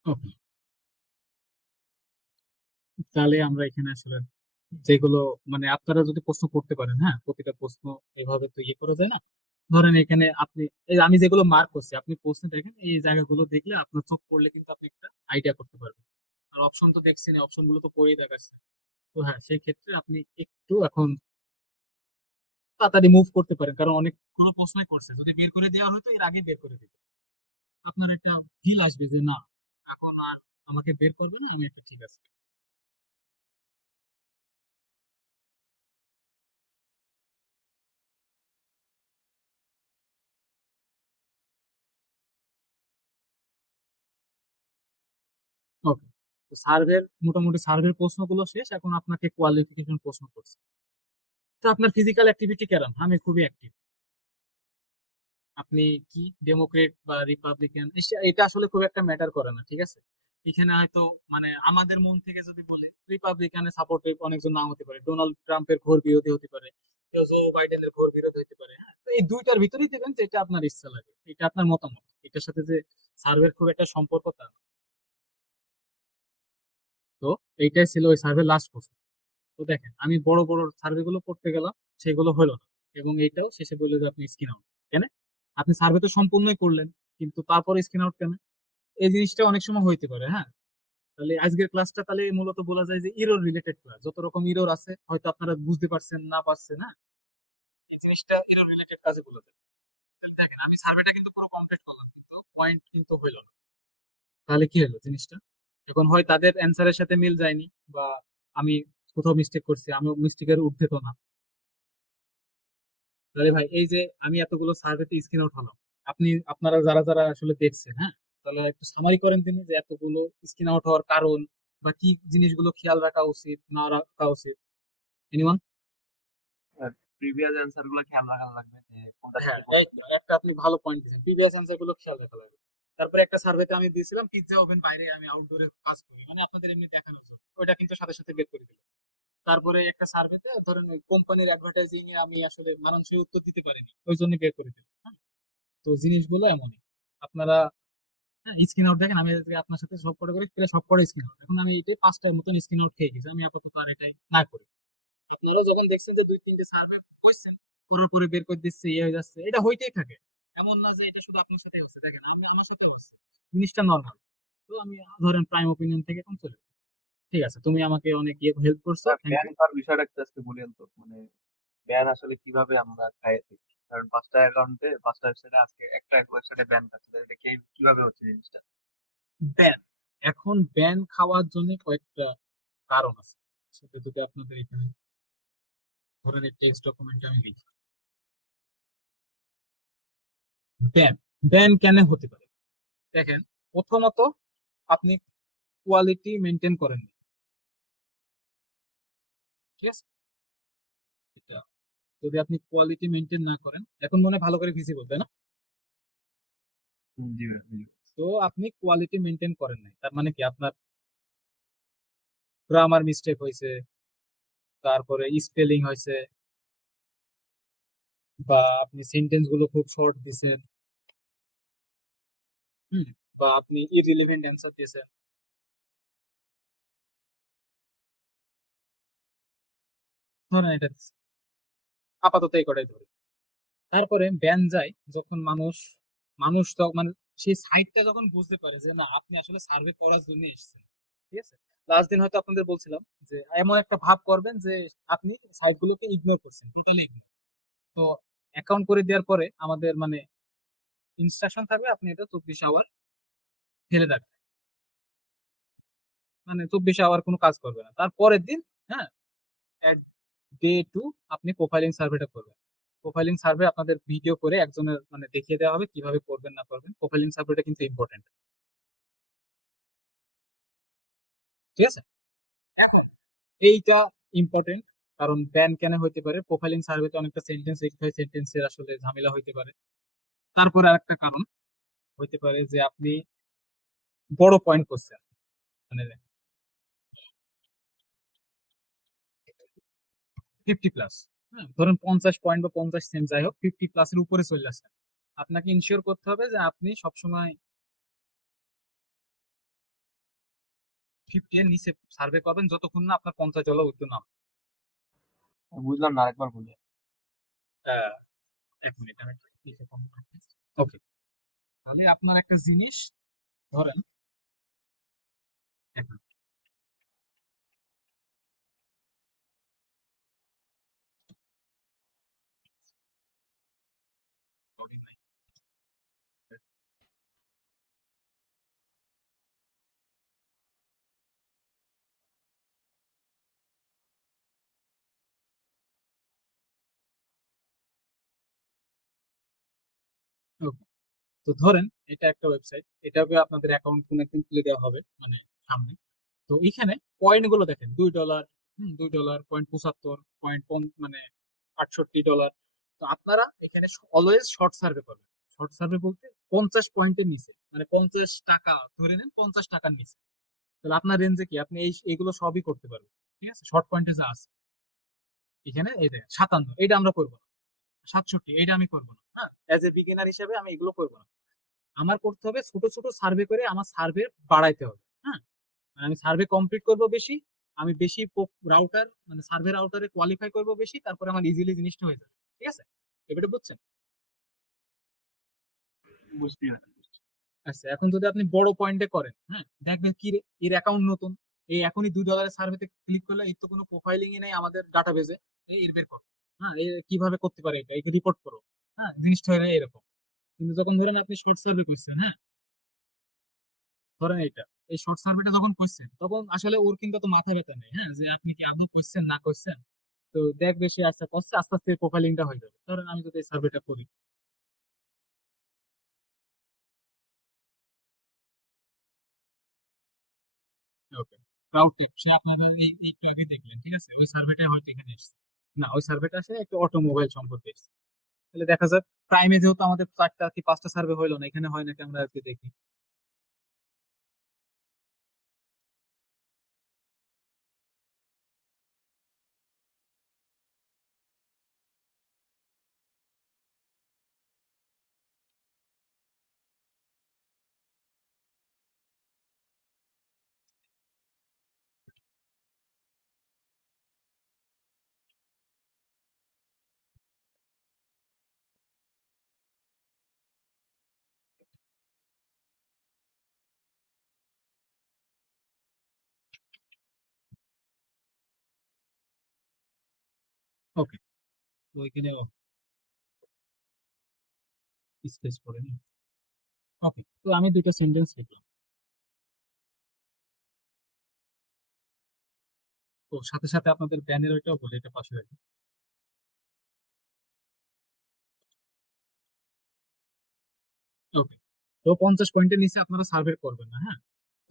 ওকে, তাহলে আমরা এখানে আসলে যেগুলো, মানে আপনারা যদি প্রশ্ন করতে পারেন, হ্যাঁ, প্রতিটা প্রশ্ন এভাবে তো ইয়ে করা যায় না। ধরেন এখানে আপনি, এই আমি যেগুলো মার্ক করছি, আপনি প্রশ্নে দেখেন, এই জায়গাগুলো দেখলে আপনার চোখ পড়লে কিন্তু আপনি একটা আইডিয়া করতে পারবেন। আর অপশন তো দেখছি না, অপশন গুলো তো পড়েই দেখাচ্ছে, তো হ্যাঁ, সেই ক্ষেত্রে আপনি একটু এখন তাড়াতাড়ি মুভ করতে পারেন, কারণ অনেকগুলো প্রশ্নই করছে, যদি বের করে দেওয়া হতো এর আগে বের করে দিত, আপনার একটা ফিল আসবে যে না, এখন আর আমাকে বের করবে না, আমি একটা ঠিক আছে। সার্ভের মোটামুটি সার্ভের প্রশ্নগুলো শেষ, এখন আপনাকে কোয়ালিফিকেশন প্রশ্ন করছে। তো আপনার ফিজিক্যাল অ্যাক্টিভিটি কেমন? আমি খুবই অ্যাক্টিভ। আপনি কি ডেমোক্রেট বা রিপাবলিকান, এটা আসলে খুব একটা ম্যাটার করে না, ঠিক আছে? এখানে হয়তো মানে আমাদের মন থেকে যদি বলি, রিপাবলিকানের সাপোর্টিভ অনেকজন নাও হতে পারে, ডোনাল্ড ট্রাম্পের ঘোর বিরোধী হতে পারে, কেউ জো বাইডেনের ঘোর বিরোধী হতে পারে। হ্যাঁ, তো এই দুইটার ভিতরেই দেবেন যেটা আপনার ইচ্ছা লাগে, এটা আপনার মতামত, এটার সাথে যে সার্ভের খুব একটা সম্পর্ক তা না। তো এইটাই ছিল ওই সার্ভের লাস্ট প্রশ্ন। তো দেখেন, আমি বড় বড় সার্ভে গুলো করতে গেলাম, সেগুলো হলো না, এবং এইটাও শেষে বললো যে আপনি স্ক্রিন আউট। কেন? আপনি সার্ভে তো সম্পূর্ণই করলেন, কিন্তু তারপরে স্ক্রিন আউট কেন? এই জিনিসটা অনেক সময় হইতে পারে। হ্যাঁ, তাহলে আজকের ক্লাসটা তাহলে মূলত বলা যায় যে ইরর রিলেটেড ক্লাস। যত রকম ইরর আছে হয়তো আপনারা বুঝতে পারছেন না পারছেন, হ্যাঁ, এই জিনিসটা ইরর রিলেটেড কাজে বলে দেয়। তাহলে দেখেন, আমি সার্ভেটা কিন্তু পুরো কমপ্লিট করলাম, কিন্তু পয়েন্ট কিন্তু হইলো না। তাহলে কি হলো জিনিসটা? এখন হয় তাদের অ্যান্সারের সাথে মিল যায়নি, বা আমি কোথাও মিস্টেক করছি, আমি মিস্টেকের ঊর্ধ্বে তো না। তাহলে ভাই, এই যে আমি এতগুলো সার্ভেতে স্ক্রিন আউট হলাম, আপনারা যারা যারা আসলে দেখছেন, হ্যাঁ, তাহলে একটু সামারি করেন তিনি যে এতগুলো স্ক্রিন আউট হওয়ার কারণ, বা কি জিনিসগুলো খেয়াল রাখা উচিত না রাখা উচিত। এনিওয়ান? প্রিভিয়াস অ্যান্সার গুলো খেয়াল রাখা লাগবে যে কোনটা হ্যাঁ, থেকে প্রশ্ন এই তো একটা আপনি ভালো পয়েন্ট দিয়েছেন, প্রিভিয়াস অ্যান্সার গুলো খেয়াল রাখা লাগবে। তারপরে একটা সার্ভেতে আমি দিয়েছিলাম পিৎজা ওভেন বাইরে আমি আউটডোরে কাজ করি, মানে আপনাদের এমনি দেখানোর জন্য, ওইটা কিন্তু সাথে সাথে বের করে দিল। তারপরে একটা সার্ভেতে ধরেন ওই কোম্পানির অ্যাডভার্টাইজিং এ আমি আসলে মানানসই উত্তর দিতে পারিনি, ওই জন্য বের করে দিল। হ্যাঁ, তো জিনিসগুলো এমনই। আপনারা, হ্যাঁ, স্ক্রিন আউট দেখেন, আমি আজকে আপনার সাথে সব কটা করে প্রায় সব কটা স্ক্রিন আউট, এখন আমি এটাই 5টার মতন স্ক্রিন আউট খেয়ে গেছি, আমি আপাতত আর এটাই না করি। আপনারা যখন দেখছেন যে 2-3টে সার্ভে করছেন, করার পরে বের করে দিচ্ছে, ইয়ে হয়ে যাচ্ছে, এটা হইতেই থাকে। এমন না যে এটা শুধু আপনার সাথে হচ্ছে, দেখেন আমি আমার সাথে হচ্ছে, জিনিসটা নর্মাল। তো আমি ধরেন প্রাইম ওপিনিয়ন থেকে এখন চলে যাবো। ঠিক আছে, তুমি আমাকে অনেক ইয়ে হেল্প করছো, থ্যাংক ব্যান ইউ। করার বিষয়টা একটু আজকে বলেন তো, মানে ব্যান আসলে কিভাবে আমরা খাই থাকি? কারণ 5টা অ্যাকাউন্টে 5টা ওয়েবসাইটে আজকে একটা ওয়েবসাইটে ব্যান খাচ্ছে, এটা কিভাবে হচ্ছে জিনিসটা? ব্যান, এখন ব্যান খাওয়ার জন্য কয়েকটা কারণ আছে, সেটা যদি আপনাদের এখানে ধরেন টেক্সট ডকুমেন্টে আমি লিখি, ব্যান ব্যান কেন হতে পারে? দেখেন, প্রথমত আপনি কোয়ালিটি মেনটেন করেন না, ঠিক আছে? এটা, যদি আপনি কোয়ালিটি মেনটেন না করেন, এখন মনে হয় ভালো করে ভিজিবল, তাই না? জি ভাই, জি। তো আপনি কোয়ালিটি মেনটেন করেন নাই, তার মানে কি আপনার গ্রামার মিস্টেক হয়েছে, তারপরে স্পেলিং হয়েছে, বা আপনি সেন্টেন্স গুলো খুব শর্ট দিছেন, হুম, বা আপনি ইররিলেভেন্ট অ্যান্সার দিয়েছেন, ধরেন এটা দিছেন। আপাতত এই কটাই ধরে। তারপরে ব্যান যায় যখন মানুষ মানুষ তখন মানে সেই সাইটটা যখন বুঝতে পারে যে না, আপনি আসলে সার্ভে করার জন্য এসেছেন, ঠিক আছে? লাস্ট দিন হয়তো আপনাদের বলছিলাম যে এমন একটা ভাব করবেন যে আপনি সাইট গুলোকে ইগনোর করছেন, টোটালি। তো অ্যাকাউন্ট করে দেওয়ার পরে আমাদের মানে ইনস্ট্রাকশন থাকবে আপনি এটা 24 আওয়ার ফেলে রাখবেন, মানে 24 আওয়ার কোনো কাজ করবে না, তারপরের দিন, হ্যাঁ, এক ডে টু আপনি প্রোফাইলিং সার্ভেটা করবেন। প্রোফাইলিং সার্ভে আপনাদের ভিডিও করে একজনের মানে দেখিয়ে দেওয়া হবে কিভাবে করবেন না করবেন। প্রোফাইলিং সার্ভেটা কিন্তু ইম্পর্টেন্ট, ঠিক আছে? এইটা ইম্পর্টেন্ট, কারণ ব্যান কেন হইতে পারে, প্রোফাইলিং সার্ভেতে অনেকটা সেন্টেন্স লিখতে হয়, সেন্টেন্সের আসলে ঝামেলা হইতে পারে। তারপরে আরেকটা কারণ হইতে পারে যে আপনি বড় পয়েন্ট করছেন, মানে 50+, হ্যাঁ, ধরুন 50 পয়েন্ট বা 50 সেন্ট, যাই হোক 50+-এর উপরে চলে আসেন। আপনাকে ইনশিওর করতে হবে যে আপনি সবসময় 50 এর নিচে সার্ভে করবেন, যতক্ষণ না আপনার 50 জলা উঠতো না। বুঝলাম না, আরেকবার বলি। 1 মিনিট, আমি ওকে। তাহলে আপনার একটা জিনিস ধরেন, এক মিনিট, sorry, নাই। Okay, তো ধরেন এটা একটা ওয়েবসাইট, এটাকে আপনাদের অ্যাকাউন্ট কোন একদিন খুলে দেওয়া হবে, মানে সামনে। তো এখানে পয়েন্ট গুলো দেখেন $2, $2, 0.75, মানে $68। তো আপনারা এখানে অলওয়েজ শর্ট সার্ভে করবেন। শর্ট সার্ভে বলতে 50 পয়েন্টের নিচে, মানে 50 টাকা ধরে নেন, 50 টাকার নিচে। তাহলে আপনার রেঞ্জে কি আপনি এইগুলো সবই করতে পারবেন। ঠিক আছে, শর্ট পয়েন্টে যা আছে এখানে, এই দেখেন 57, এইটা আমরা করবো না। 67, এইটা আমি করবো না। হ্যাঁ, অ্যাজ এ বিগিনার হিসেবে আমি এগুলো করবো না। আমার করতে হবে ছোট ছোট সার্ভে করে আমার সার্ভে বাড়াইতে হবে। হ্যাঁ, মানে আমি সার্ভে কমপ্লিট করব বেশি, আমি বেশি রাউটার, মানে সার্ভে রাউটারে কোয়ালিফাই করব বেশি, তারপরে আমার ইজিলি জিনিসটা হয়ে যাবে। ঠিক আছে, এবারে বুঝছেন? বুঝতে পারছি। আচ্ছা, এখন যদি আপনি বড় পয়েন্টে করেন, হ্যাঁ, দেখবেন কি রে, এর অ্যাকাউন্ট নতুন, এই এখনই $2 সার্ভেতে ক্লিক করলে এর তো কোনো প্রোফাইলিংই নেই আমাদের ডাটাবেজে, এর বের করো। হ্যাঁ, এ কিভাবে করতে পারে এটা, একে রিপোর্ট করো। হ্যাঁ, জিনিসটা হয় না এরকম। কিন্তু যখন ধরেন আপনি শর্ট সার্ভে করছেন, হ্যাঁ, ধরেন এটা, এই শর্ট সার্ভেটা যখন করছেন তখন আসলে ওর কিন্তু তো মাথা ব্যথা নেই, হ্যাঁ, যে আপনি কি আদৌ করছেন না করছেন। তো দেখবে সে আস্তে করছে, আস্তে আস্তে প্রোফাইলিংটা হয়ে যাবে। ধরেন আমি যদি এই সার্ভেটা করি, ওকে, ক্রাউড টেক, সে আপনাদের একটু আগে দেখলেন, ঠিক আছে, ওই সার্ভেটা হয়তো এখানে এসেছে। না, ওই সার্ভেটা আসে একটা অটোমোবাইল সম্পর্কে এসেছে। তাহলে দেখা যাক, প্রাইমে যেহেতু আমাদের 4টা কি 5টা সার্ভে হইলো না, এখানে হয় নাকি আমরা আজকে দেখি। ওকে, তো এখানে স্পেস করে নিই। ওকে, তো আমি দুটো সেন্টেন্স লিখলাম। তো সাথে সাথে আপনাদের ব্যানের ওইটাও বলে, এটা পাশে রাখি। ওকে, তো 50 পয়েন্টের নিচে আপনারা সার্ভে করবেন না। হ্যাঁ,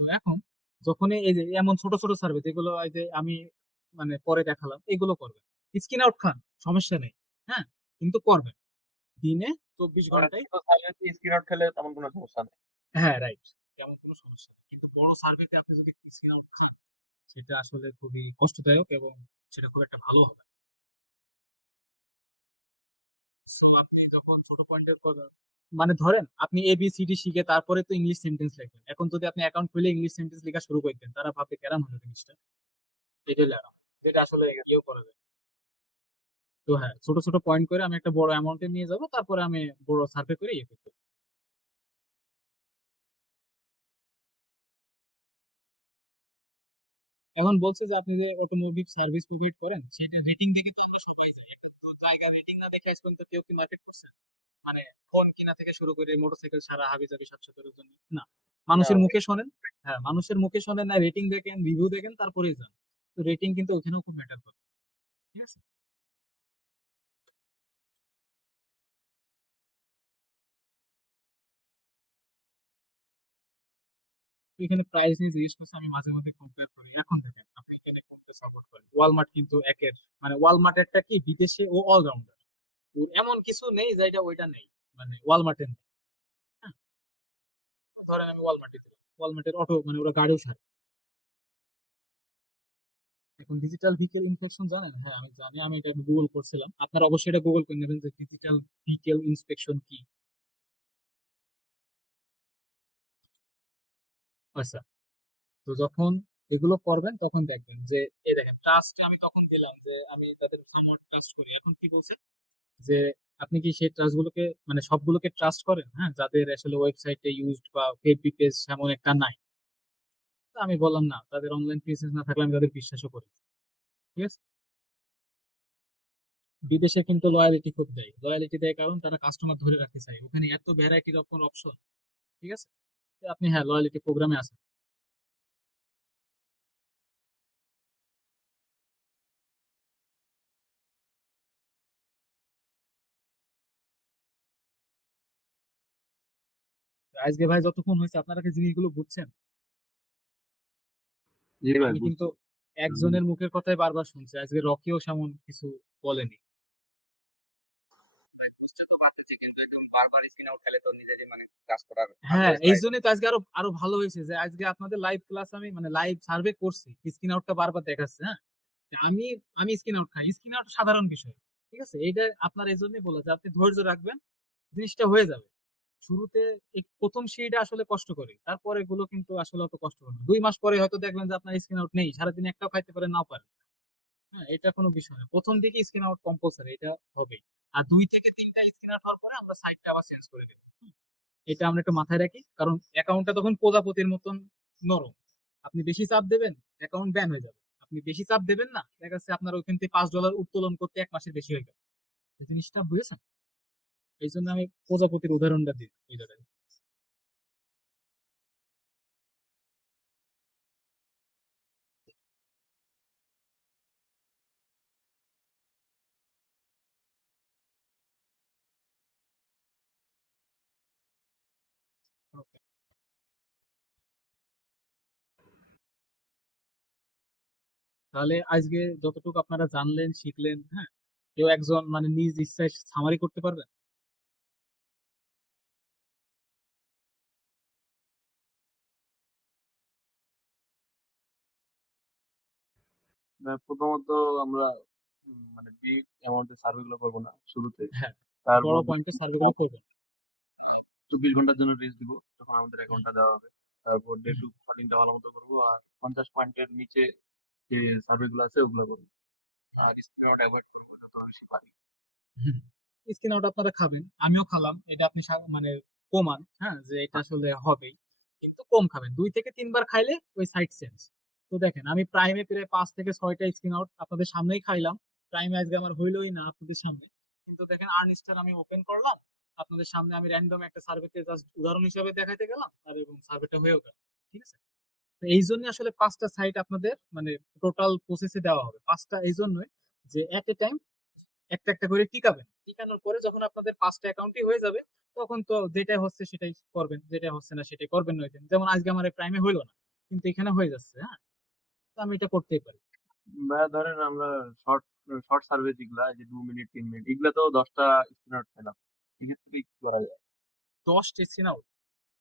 তো এখন যখনই এই যে এমন ছোট ছোট সার্ভে যেগুলো এই যে আমি মানে পরে দেখালাম, এগুলো করবেন, স্ক্রিন আউট খান, সমস্যা নেই। হ্যাঁ, কিন্তু করবেন দিনে 24 ঘন্টায়। স্ক্রিন আউট খেলে তেমন কোনো সমস্যা নেই। হ্যাঁ, রাইট, তেমন কোনো সমস্যা নেই, কিন্তু বড় সার্ভেতে আপনি যদি স্ক্রিন আউট খান, সেটা আসলে খুবই কষ্টদায়ক এবং সেটা খুব একটা ভালো হবে না। So, আপনি যখন ছোট পয়েন্টের করবেন, মানে ধরেন আপনি ABCD শিখে তারপরে তো ইংলিশ সেন্টেন্স লিখবেন, এখন যদি আপনি অ্যাকাউন্ট খুলে ইংলিশ সেন্টেন্স লেখা শুরু করে দেন, তারা ভাববে কেরাম হলো জিনিসটা, এটাই লেখা, যেটা আসলে কেউ করা যায়। তো হ্যাঁ, ছোট ছোট পয়েন্ট করে আমি একটা বড় অ্যামাউন্টে নিয়ে যাব, তারপরে আমি বড় সার্ভে করে ইয়ে করবো। এখন বলছে যে আপনি যে অটোমোটিভ সার্ভিস প্রোভাইড করেন, সেটা রেটিং দেখে তো আমরা সবাই জানি, কিন্তু জায়গা রেটিং না দেখে আজ পর্যন্ত কেউ কি মার্কেট করছে? মানে ফোন কিনা থেকে শুরু করে মোটরসাইকেল সারা হাবি জাবি 700 জন্য না, না, মানুষের মুখে শোনেন। হ্যাঁ, মানুষের মুখে শোনেন না, রেটিং দেখেন, রিভিউ দেখেন, তারপরেই যান। তো রেটিং কিন্তু ওখানেও খুব ম্যাটার করে। ঠিক আছে, তো এখানে প্রাইস নিয়ে জিজ্ঞেস করছে, আমি মাঝে মধ্যে কম্পেয়ার করি। এখন দেখেন, আপনি এখানে কোনটা সাপোর্ট করেন, ওয়ালমার্ট কিন্তু একের, মানে ওয়ালমার্টেরটা কি বিদেশে ও অলরাউন্ডার, ওর এমন কিছু নেই যে এটা ওইটা নেই, মানে ওয়ালমার্টের নেই। হ্যাঁ, ধরেন আমি ওয়ালমার্টে দিলাম, ওয়ালমার্টের অটো মানে ওরা গাড়িও ছাড়ে। এখন ডিজিটাল ভেহিকেল ইন্সপেকশন জানেন? হ্যাঁ, আমি জানি, আমি এটা গুগল করছিলাম, আপনারা অবশ্যই এটা গুগল করে নেবেন যে ডিজিটাল ভেহিকেল ইন্সপেকশন কি। আচ্ছা, তো যখন এগুলো করবেন তখন দেখবেন যে, এই দেখেন ট্রাস্ট আমি তখন দিলাম যে আমি তাদের সামওয়াট ট্রাস্ট করি। এখন কি বলছে যে আপনি কি সেই ট্রাস্ট গুলোকে, মানে সবগুলোকে ট্রাস্ট করেন, হ্যাঁ, যাদের আসলে ওয়েবসাইটে ইউজড বা ফেসবি পেজ এমন একটা নাই। তো আমি বললাম না, তাদের অনলাইন পেজেস না থাকলে আমি তাদের বিশ্বাসও করি। ঠিক আছে, বিদেশে কিন্তু লয়ালিটি খুব দেয়, লয়ালিটি দেয় কারণ তারা কাস্টমার ধরে রাখতে চায়, ওখানে এত ভ্যারাইটির অপশন। ঠিক আছে, তো আপনি হ্যাঁ লয়ালিটি প্রোগ্রামে আছেন। আজকে ভাই যতক্ষণ হয়েছে আপনারা কি জিনিসগুলো বুঝছেন? জি ভাই আমি কিন্তু বুঝছি। একজনের মুখের কথাই বারবার শুনছি, আজকে রকিও সেমন কিছু বলেনি। বুঝতে তো পারতেছি, কিন্তু একদম বারবার স্ক্রিন আউট খেলে তো নিজেরই মানে কাজ করার হ্যাঁ, আগ্রহ এই যায়। জন্যই তো আজকে আরো আরো ভালো হয়েছে যে আজকে আপনাদের লাইভ ক্লাস, আমি মানে লাইভ সার্ভে করছি, স্ক্রিন আউটটা বারবার দেখাচ্ছে। হ্যাঁ, আমি আমি স্ক্রিন আউট খাই, স্ক্রিন আউট সাধারণ বিষয়। ঠিক আছে, এইটা আপনার এই জন্যই বলা যে আপনি ধৈর্য রাখবেন, জিনিসটা হয়ে যাবে। শুরুতে এই প্রথম সিঁড়িটা আসলে কষ্ট করে, তারপরে এগুলো কিন্তু আসলে অত কষ্ট করে না। 2 মাস পরে হয়তো দেখবেন যে আপনার স্ক্রিন আউট নেই, সারাদিন একটাও খাইতে পারেন নাও পারেন। হ্যাঁ, এটা কোনো বিষয় না, প্রথম দিকে স্ক্রিন আউট কম্পালসারি, এটা হবে। আর 2 থেকে 3টা স্ক্রিন আউট হওয়ার পরে আমরা সাইটটা আবার চেঞ্জ করে দেবো। এটা আমরা একটু মাথায় রাখি, কারণ অ্যাকাউন্টটা তখন প্রজাপতির মতন নরম। আপনি বেশি চাপ দেবেন, অ্যাকাউন্ট ব্যান হয়ে যাবে। আপনি বেশি চাপ দেবেন না, দেখা যাচ্ছে আপনার ওইখান থেকে $5 উত্তোলন করতে 1 মাসের বেশি হয়ে গেল। এই জিনিসটা বুঝেছেন? এই জন্য আমি প্রজাপতির উদাহরণটা দিই এই জায়গায়। Okay. তাহলে আজকে যতটুকু আপনারা জানলেন শিখলেন, হ্যাঁ, কেউ একজন মানে নিজ ইচ্ছায় সামারি করতে পারবেন? প্রথমত আমরা মানে বিগ অ্যামাউন্টের সার্ভে গুলো করবো না শুরুতে। হ্যাঁ, বড় তারপর পয়েন্টে সার্ভে গুলো করবেন। 24 ঘন্টার জন্য রেস্ট দিব, তখন আমাদের হুম, অ্যাকাউন্টটা দেওয়া হবে। তারপর ডে হুম, টু কলিংটা ভালো মতো করবো, আর 50 পয়েন্টের নিচে যে সার্ভে গুলো আছে ওগুলো করবো। আর স্ক্রিন আউট অ্যাভয়েড করবো যত বেশি পারি। হুম। স্কিন আউট আপনারা খাবেন, আমিও খালাম, এটা আপনি মানে প্রমাণ, হ্যাঁ, যে এটা আসলে হবেই। কিন্তু কম খাবেন, 2 থেকে 3 বার খাইলে ওই সাইড চেঞ্জ। তো দেখেন, আমি প্রাইমে প্রায় 5 থেকে 6টা স্কিন আউট আপনাদের সামনেই খাইলাম। প্রাইমে আজকে আমার হইলোই না আপনাদের সামনে, কিন্তু দেখেন আর্নিস্টার আমি ওপেন করলাম আপনাদের সামনে, আমি র্যান্ডম একটা সার্ভেতে জাস্ট উদাহরণ হিসেবে দেখাইতে গেলাম, আর এবং সার্ভেটা হয়েও গেল। ঠিক আছে, তো এই জন্য আসলে 5টা সাইট আপনাদের মানে টোটাল প্রসেসে দেওয়া হবে। 5টা এই জন্যই যে এট এ টাইম একটা একটা করে টিকাবেন, টিকানোর পরে যখন আপনাদের 5টা অ্যাকাউন্টই হয়ে যাবে, তখন তো যেটা হচ্ছে সেটাই করবেন, যেটা হচ্ছে না সেটাই করবেন না। ওই দিন যেমন আজকে আমার প্রাইমে হইলো না, কিন্তু এখানে হয়ে যাচ্ছে। হ্যাঁ, তো আমি এটা করতেই পারি। ভাইয়া ধরেন আমরা শর্ট শর্ট সার্ভে যেগুলা, এই যে 2 মিনিট 3 মিনিট, এগুলা তো 10টা স্ক্রিন আউট পেলাম, এক্ষেত্রে কি করা যায়? 10 স্ক্রিন আউট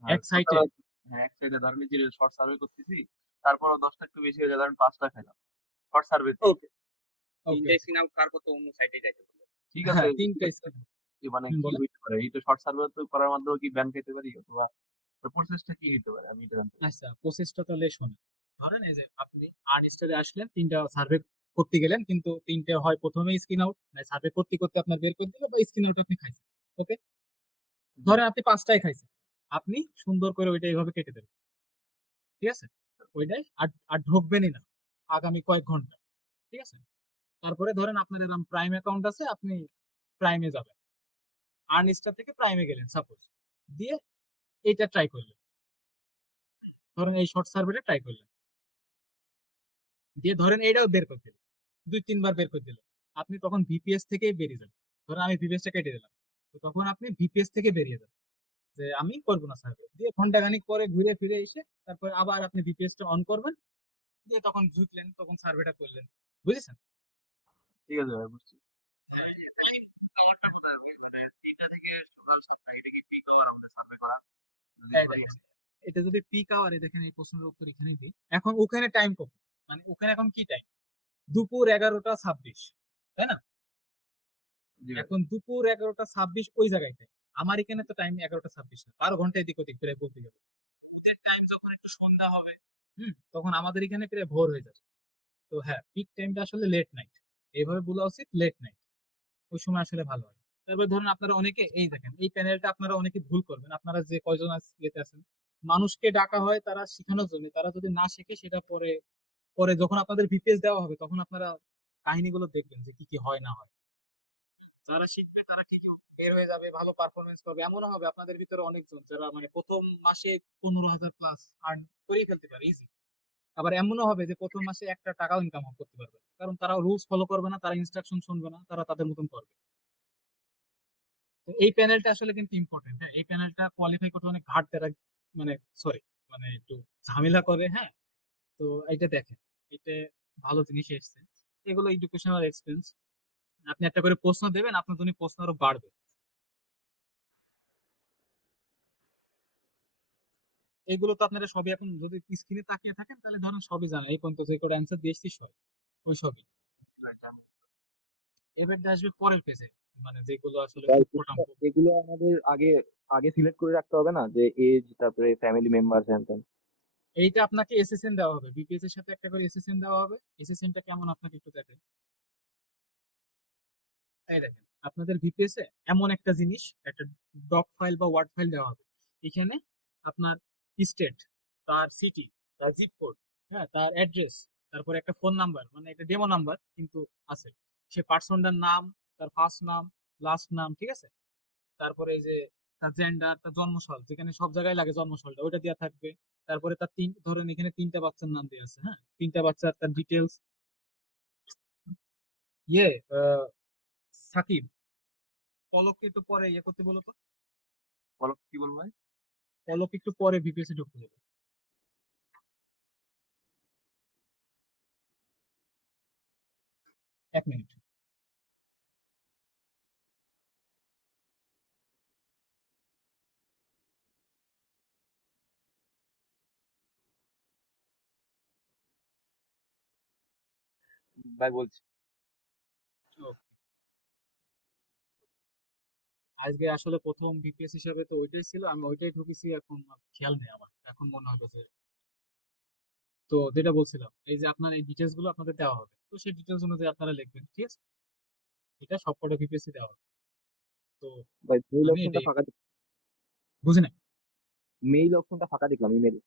আর এক সাইটে? টোটাল, হ্যাঁ এক সাইডে ধরেন এই যে শর্ট সার্ভে করতেছি, তারপরও 10টা একটু বেশি হয়ে যায়, ধরেন 5টা খেলাম শর্ট সার্ভেতে। ওকে, ওকে। তিনটে স্ক্রিন আউট তারপর তো অন্য সাইডে যাইতে হবে। ঠিক আছে, হ্যাঁ, 3টা স্ক্রিন আউট। মানে কি বলেন। হইতে পারে এটা? শর্ট সার্ভে তো করার মাধ্যমে কি ব্যান খেতে পারি, অথবা প্রসেসটা কি হইতে পারে আমি এটা জানতে চাই। আচ্ছা, প্রসেসটা তাহলে শোনেন। ধরেন এই যে আপনি আর্নিস্টারে আসলেন, 3টা সার্ভে করতে গেলেন, কিন্তু 3টে হয় প্রথমে স্ক্রিন আউট, মানে সার্ভে করতে করতে আপনার বের করে দিল, বা স্ক্রিন আউট আপনি খাইছেন। ওকে, জি। ধরেন আপনি 5টাই খাইছেন, আপনি সুন্দর করে ওইটা এইভাবে কেটে দেবেন। ঠিক আছে, ওইটাই আর আর ঢুকবেনই না আগামী কয়েক ঘন্টা। ঠিক আছে, তারপরে ধরেন আপনার এরকম প্রাইম অ্যাকাউন্ট আছে, আপনি প্রাইমে যাবেন, আর্নিস্টার থেকে প্রাইমে গেলেন সাপোজ, দিয়ে এইটা ট্রাই করলেন, ধরেন এই শর্ট সার্ভেটা ট্রাই করলেন, দিয়ে ধরেন এইটাও বের করে দিলেন, 2-3 বার বের করে দিলেন, আপনি তখন ভিপিএস থেকেই বেরিয়ে যাবেন। ধরেন আমি ভিপিএসটা কেটে দিলাম, তো তখন আপনি ভিপিএস থেকে বেরিয়ে যাবেন, যে আমি করবো না সার্ভে, দিয়ে ঘন্টাখানিক পরে ঘুরে ফিরে এসে তারপর আবার আপনি ভিপিএসটা অন করবেন, দিয়ে তখন ঢুকলেন, তখন সার্ভেটা করলেন। বুঝেছেন? ঠিক আছে ভাই, বুঝছি। তাহলে peak hour টা কোথায় হবে? মানে 3টা থেকে সকাল 7টা, এটা কি পিক আওয়ার আমাদের সার্ভে করা? যদি এই করি দেখেন, এটা যদি পিক আওয়ারে, দেখেন এই প্রশ্নের উত্তর এখানেই দিই। এখন ওখানে টাইম কত, মানে ওখানে এখন কি টাইম? দুপুর 11টা 26, তাই না? জি ভাই। এখন দুপুর 11টা 26 ওই জায়গায় time। আমার এখানে তো টাইম 11টা 26 না, 12 ঘন্টা এদিক ওদিক প্রায় বলতে গেলে। ওদের টাইম যখন একটু সন্ধ্যা হবে, তখন আমাদের এখানে প্রায় ভোর হয়ে যাবে। তো হ্যাঁ, পিক টাইমটা আসলে লেট নাইট, এইভাবে বলা উচিত, লেট নাইট। ওই সময় আসলে ভালো হয়। তারপর ধরুন আপনারা অনেকে, এই দেখেন এই প্যানেলটা আপনারা অনেকে ভুল করবেন, আপনারা যে কয়জন ইয়েতে আছেন, মানুষকে ডাকা হয় তারা শেখানোর জন্য, তারা যদি না শেখে সেটা পরে, পরে যখন আপনাদের ভিপিএস দেওয়া হবে তখন আপনারা কাহিনীগুলো দেখবেন যে কি কি হয় না হয়। যারা শিখবে তারা ঠিকই বের হয়ে যাবে, ভালো পারফরমেন্স করবে। এমনও হবে আপনাদের ভিতরে অনেকজন যারা মানে প্রথম মাসে 15,000 প্লাস আর্ন করেই ফেলতে পারে ইজি। আবার এমনও হবে যে প্রথম মাসে একটা টাকাও ইনকাম করতে পারবে, কারণ তারা রুলস ফলো করবে না, তারা ইনস্ট্রাকশন শুনবে না, তারা তাদের মতন করবে। তো এই প্যানেলটা আসলে কিন্তু ইম্পর্টেন্ট। হ্যাঁ, এই প্যানেলটা কোয়ালিফাই করতে অনেক ঘাট তারা, মানে সরি, মানে একটু ঝামেলা করে। হ্যাঁ, তো তো এটা দেখেন, এটা ভালো জিনিস এসছে। এগুলো এডুকেশনাল এক্সপেন্স। আপনি একটা করে প্রশ্ন দেবেন, আপনার জন্য প্রশ্ন আরো বাড়বে। এগুলো তো আপনারা সবই এখন যদি স্ক্রিনে তাকিয়ে থাকেন তাহলে ধরেন সবই জানেন, এই পর্যন্ত যে করে অ্যান্সার দিয়েছি সব ওই সবই। এবার আসবে পরের পেজে, মানে যেগুলো আসলে ভাই, ইম্পর্টেন্ট। এগুলো আমাদের আগে আগে সিলেক্ট করে রাখতে হবে না, যে এজ তারপরে ফ্যামিলি মেম্বার হ্যান ত্যান? এইটা আপনাকে এসএসএন দেওয়া হবে, বিপিএস এর সাথে একটা করে এসএসএন দেওয়া হবে। এসএসএন টা কেমন আপনাকে একটু দেখেন। এই দেখেন, আপনাদের ভিপিএস এ এমন একটা জিনিস, একটা ডক ফাইল বা ওয়ার্ড ফাইল দেওয়া হবে। এখানে আপনার স্টেট, তার সিটি, তার জিপ কোড, হ্যাঁ, তার অ্যাড্রেস, তারপরে একটা ফোন নাম্বার, মানে একটা ডেমো নাম্বার কিন্তু আছে, সে পার্সনটার নাম, তার ফার্স্ট নাম, লাস্ট নাম, ঠিক আছে। তারপরে এই যে তার জেন্ডার, তার জন্মসাল, যেখানে সব জায়গায় লাগে জন্মসালটা, ওইটা দেওয়া থাকবে। তারপরে তার ধরেন এখানে 3টা বাচ্চার নাম দেওয়া আছে, হ্যাঁ, 3টা বাচ্চার তার ডিটেলস। ইয়ে আহ, সাকিব, পলককে একটু পরে ইয়ে করতে বলো তো। বলো কি বলবো ভাই? পলক একটু পরে বিপিএস এ ঢুকতে বলো। 1 মিনিট। ভাই বলছি। আজকে আসলে প্রথম বিপিএস হিসেবে তো ওইটাই ছিল, আমি ওইটাই ঢুকেছি, এখন আর খেয়াল নেই আমার, এখন মনে হলো যে। তো যেটা বলছিলাম, এই যে আপনার এই ডিটেলস গুলো আপনাদের দেওয়া হবে, তো সেই ডিটেলস অনুযায়ী আপনারা লিখবেন, ঠিক আছে। এটা সবকটা বিপিএসসি দেওয়া হবে। তো ভাই, মেইল আমি অপশনটা এটাই ফাঁকা বুঝি না। মেইল অপশনটা ফাঁকা দেখলাম ইমেল।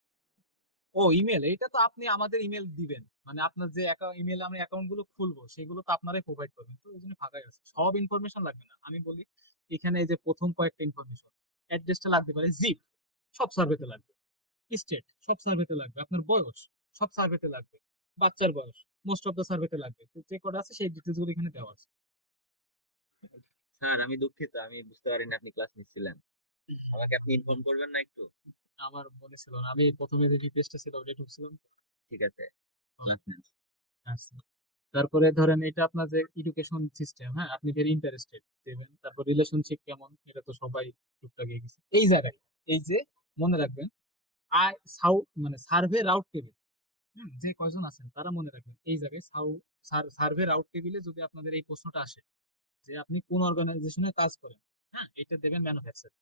ও ইমেল, এইটা তো আপনি আমাদের ইমেল দিবেন, মানে আপনার যে ইমেল আমরা অ্যাকাউন্ট গুলো খুলবো সেগুলো তো আপনারাই প্রোভাইড করবেন, তো ওই জন্য ফাঁকাই আছে, সব ইনফরমেশন লাগবে না। আমি বলি, এখানে এই যে প্রথম কয়েকটা ইনফরমেশন, অ্যাড্রেসটা লাগতে পারে, জিপ সব সার্ভেতে লাগবে, স্টেট সব সার্ভেতে লাগবে, আপনার বয়স সব সার্ভেতে লাগবে, বাচ্চার বয়স মোস্ট অফ দ্য সার্ভেতে লাগবে, তো যে কটা আছে সেই ডিটেলস গুলো এখানে দেওয়া আছে। স্যার, আমি দুঃখিত, আমি বুঝতে পারিনি আপনি ক্লাস নিচ্ছিলেন। আমাকে আপনি ইনফর্ম করবেন না একটু? আমার মনে ছিল না, আমি প্রথমে যে জিপিএসটা ছিল ওটা ঢুকছিলাম তো। ঠিক আছে, ক্লাস নেন। আচ্ছা। তারপরে ধরেন এটা আপনার যে এডুকেশন সিস্টেম, হ্যাঁ, আপনি ভেরি ইন্টারেস্টেড দেবেন। তারপর রিলেশনশিপ কেমন, এটা তো সবাই টুকটাক গেছে এই জায়গায়। এই যে মনে রাখবেন, আই সাউ মানে সার্ভে রাউট টেবিল, যে কয়জন আছেন তারা মনে রাখবেন এই জায়গায় সার্ভে রাউট টেবিলে যদি আপনাদের এই প্রশ্নটা আসে যে আপনি কোন অর্গানাইজেশনে কাজ করেন, হ্যাঁ, এটা দেবেন ম্যানুফ্যাকচার।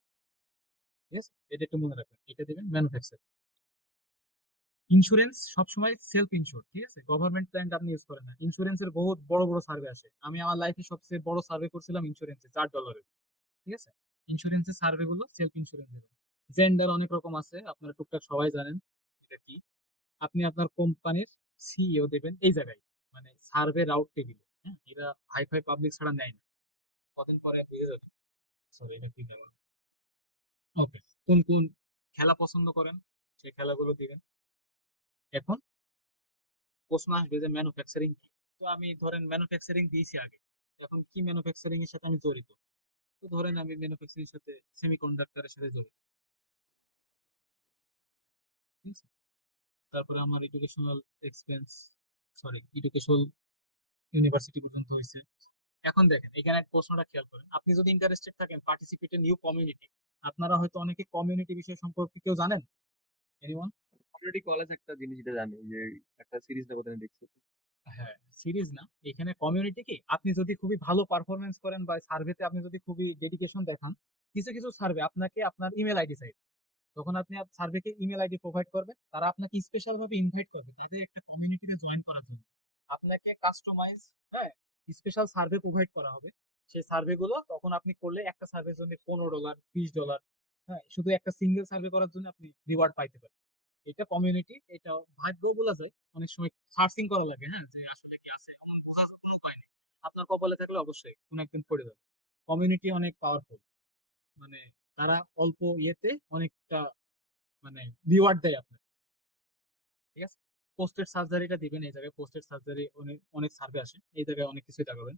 ঠিক আছে, এটা একটু মনে রাখবেন, এটা দেবেন ম্যানুফ্যাকচার। ইন্স্যুরেন্স সবসময় সেলফ ইনশোর, ঠিক আছে, গভর্নমেন্ট প্ল্যান আপনি ইউজ করেন না। ইন্স্যুরেন্সের বহুত বড় বড় সার্ভে আসে, আমি আমার লাইফে সবচেয়ে বড় সার্ভে করছিলাম ইন্স্যুরেন্সে, $4। ঠিক আছে, ইন্স্যুরেন্সের সার্ভে গুলো সেলফ ইন্স্যুরেন্স দেবেন। জেন্ডার অনেক রকম আছে, আপনারা টুকটাক সবাই জানেন এটা কি। আপনি আপনার কোম্পানির সিইও দেবেন এই জায়গায়, মানে সার্ভে রাউট টেবিলে, হ্যাঁ, এরা হাইফাই পাবলিক ছাড়া নেয় না, কদিন পরে বুঝে যাবে। সরি, এটা কি দেবেন। ওকে, কোন কোন খেলা পছন্দ করেন সেই খেলাগুলো দিবেন। এখন প্রশ্ন আসবে যে ম্যানুফ্যাকচারিং কি, তো আমি ধরেন ম্যানুফ্যাকচারিং দিয়েছি আগে, এখন কি ম্যানুফ্যাকচারিং এর সাথে আমি জড়িত, তো ধরেন আমি ম্যানুফ্যাকচারিং এর সাথে সেমিকন্ডাক্টরের সাথে জড়িত, ঠিক আছে। তারপরে আমার educational expense, sorry educational university পর্যন্ত হয়েছে। এখন দেখেন এখানে এক প্রশ্নটা খেয়াল করেন, আপনি যদি ইন্টারেস্টেড থাকেন পার্টিসিপেট নিউ কমিউনিটি, আপনারা হয়তো অনেকে কমিউনিটি বিষয় সম্পর্কে কেউ জানেন, এনিওয়ান? কমিউনিটি কলেজ একটা জিনিস যেটা জানি যে একটা সিরিজটা কোথায় দেখছি। হ্যাঁ, সিরিজ না, এখানে কমিউনিটি কি, আপনি যদি খুবই ভালো পারফরমেন্স করেন বা সার্ভেতে আপনি যদি খুবই ডেডিকেশন দেখান, কিছু কিছু সার্ভে আপনাকে আপনার ইমেল আইডি চাই, তখন আপনি সার্ভেকে ইমেল আইডি প্রোভাইড করবেন, তারা আপনাকে স্পেশাল ভাবে ইনভাইট করবে তাদের একটা কমিউনিটিতে জয়েন করার জন্য। আপনাকে কাস্টমাইজ, হ্যাঁ, স্পেশাল সার্ভে প্রোভাইড করা হবে। সেই সার্ভে গুলো তখন আপনি করলে একটা সার্ভের জন্য $15, $20, হ্যাঁ, শুধু একটা সিঙ্গেল সার্ভে করার জন্য আপনি রিওয়ার্ড পাইতে পারেন। এটা কমিউনিটি, এটা ভাগ্য বলা যায়, অনেক সময় সার্চিং করা লাগে, হ্যাঁ, যে আসলে কি আছে, এমন বোঝার কোনো উপায় নেই। আপনার কপালে থাকলে অবশ্যই কোনো একদিন পড়ে যাবে। কমিউনিটি অনেক পাওয়ারফুল, মানে তারা অল্প ইয়েতে অনেকটা মানে রিওয়ার্ড দেয় আপনার, ঠিক আছে। পোস্টেড সার্জারিটা দিবেন এই জায়গায়, পোস্টেড সার্জারি অনেক অনেক সার্ভে আসে, এই জায়গায় অনেক কিছুই দেখাবেন।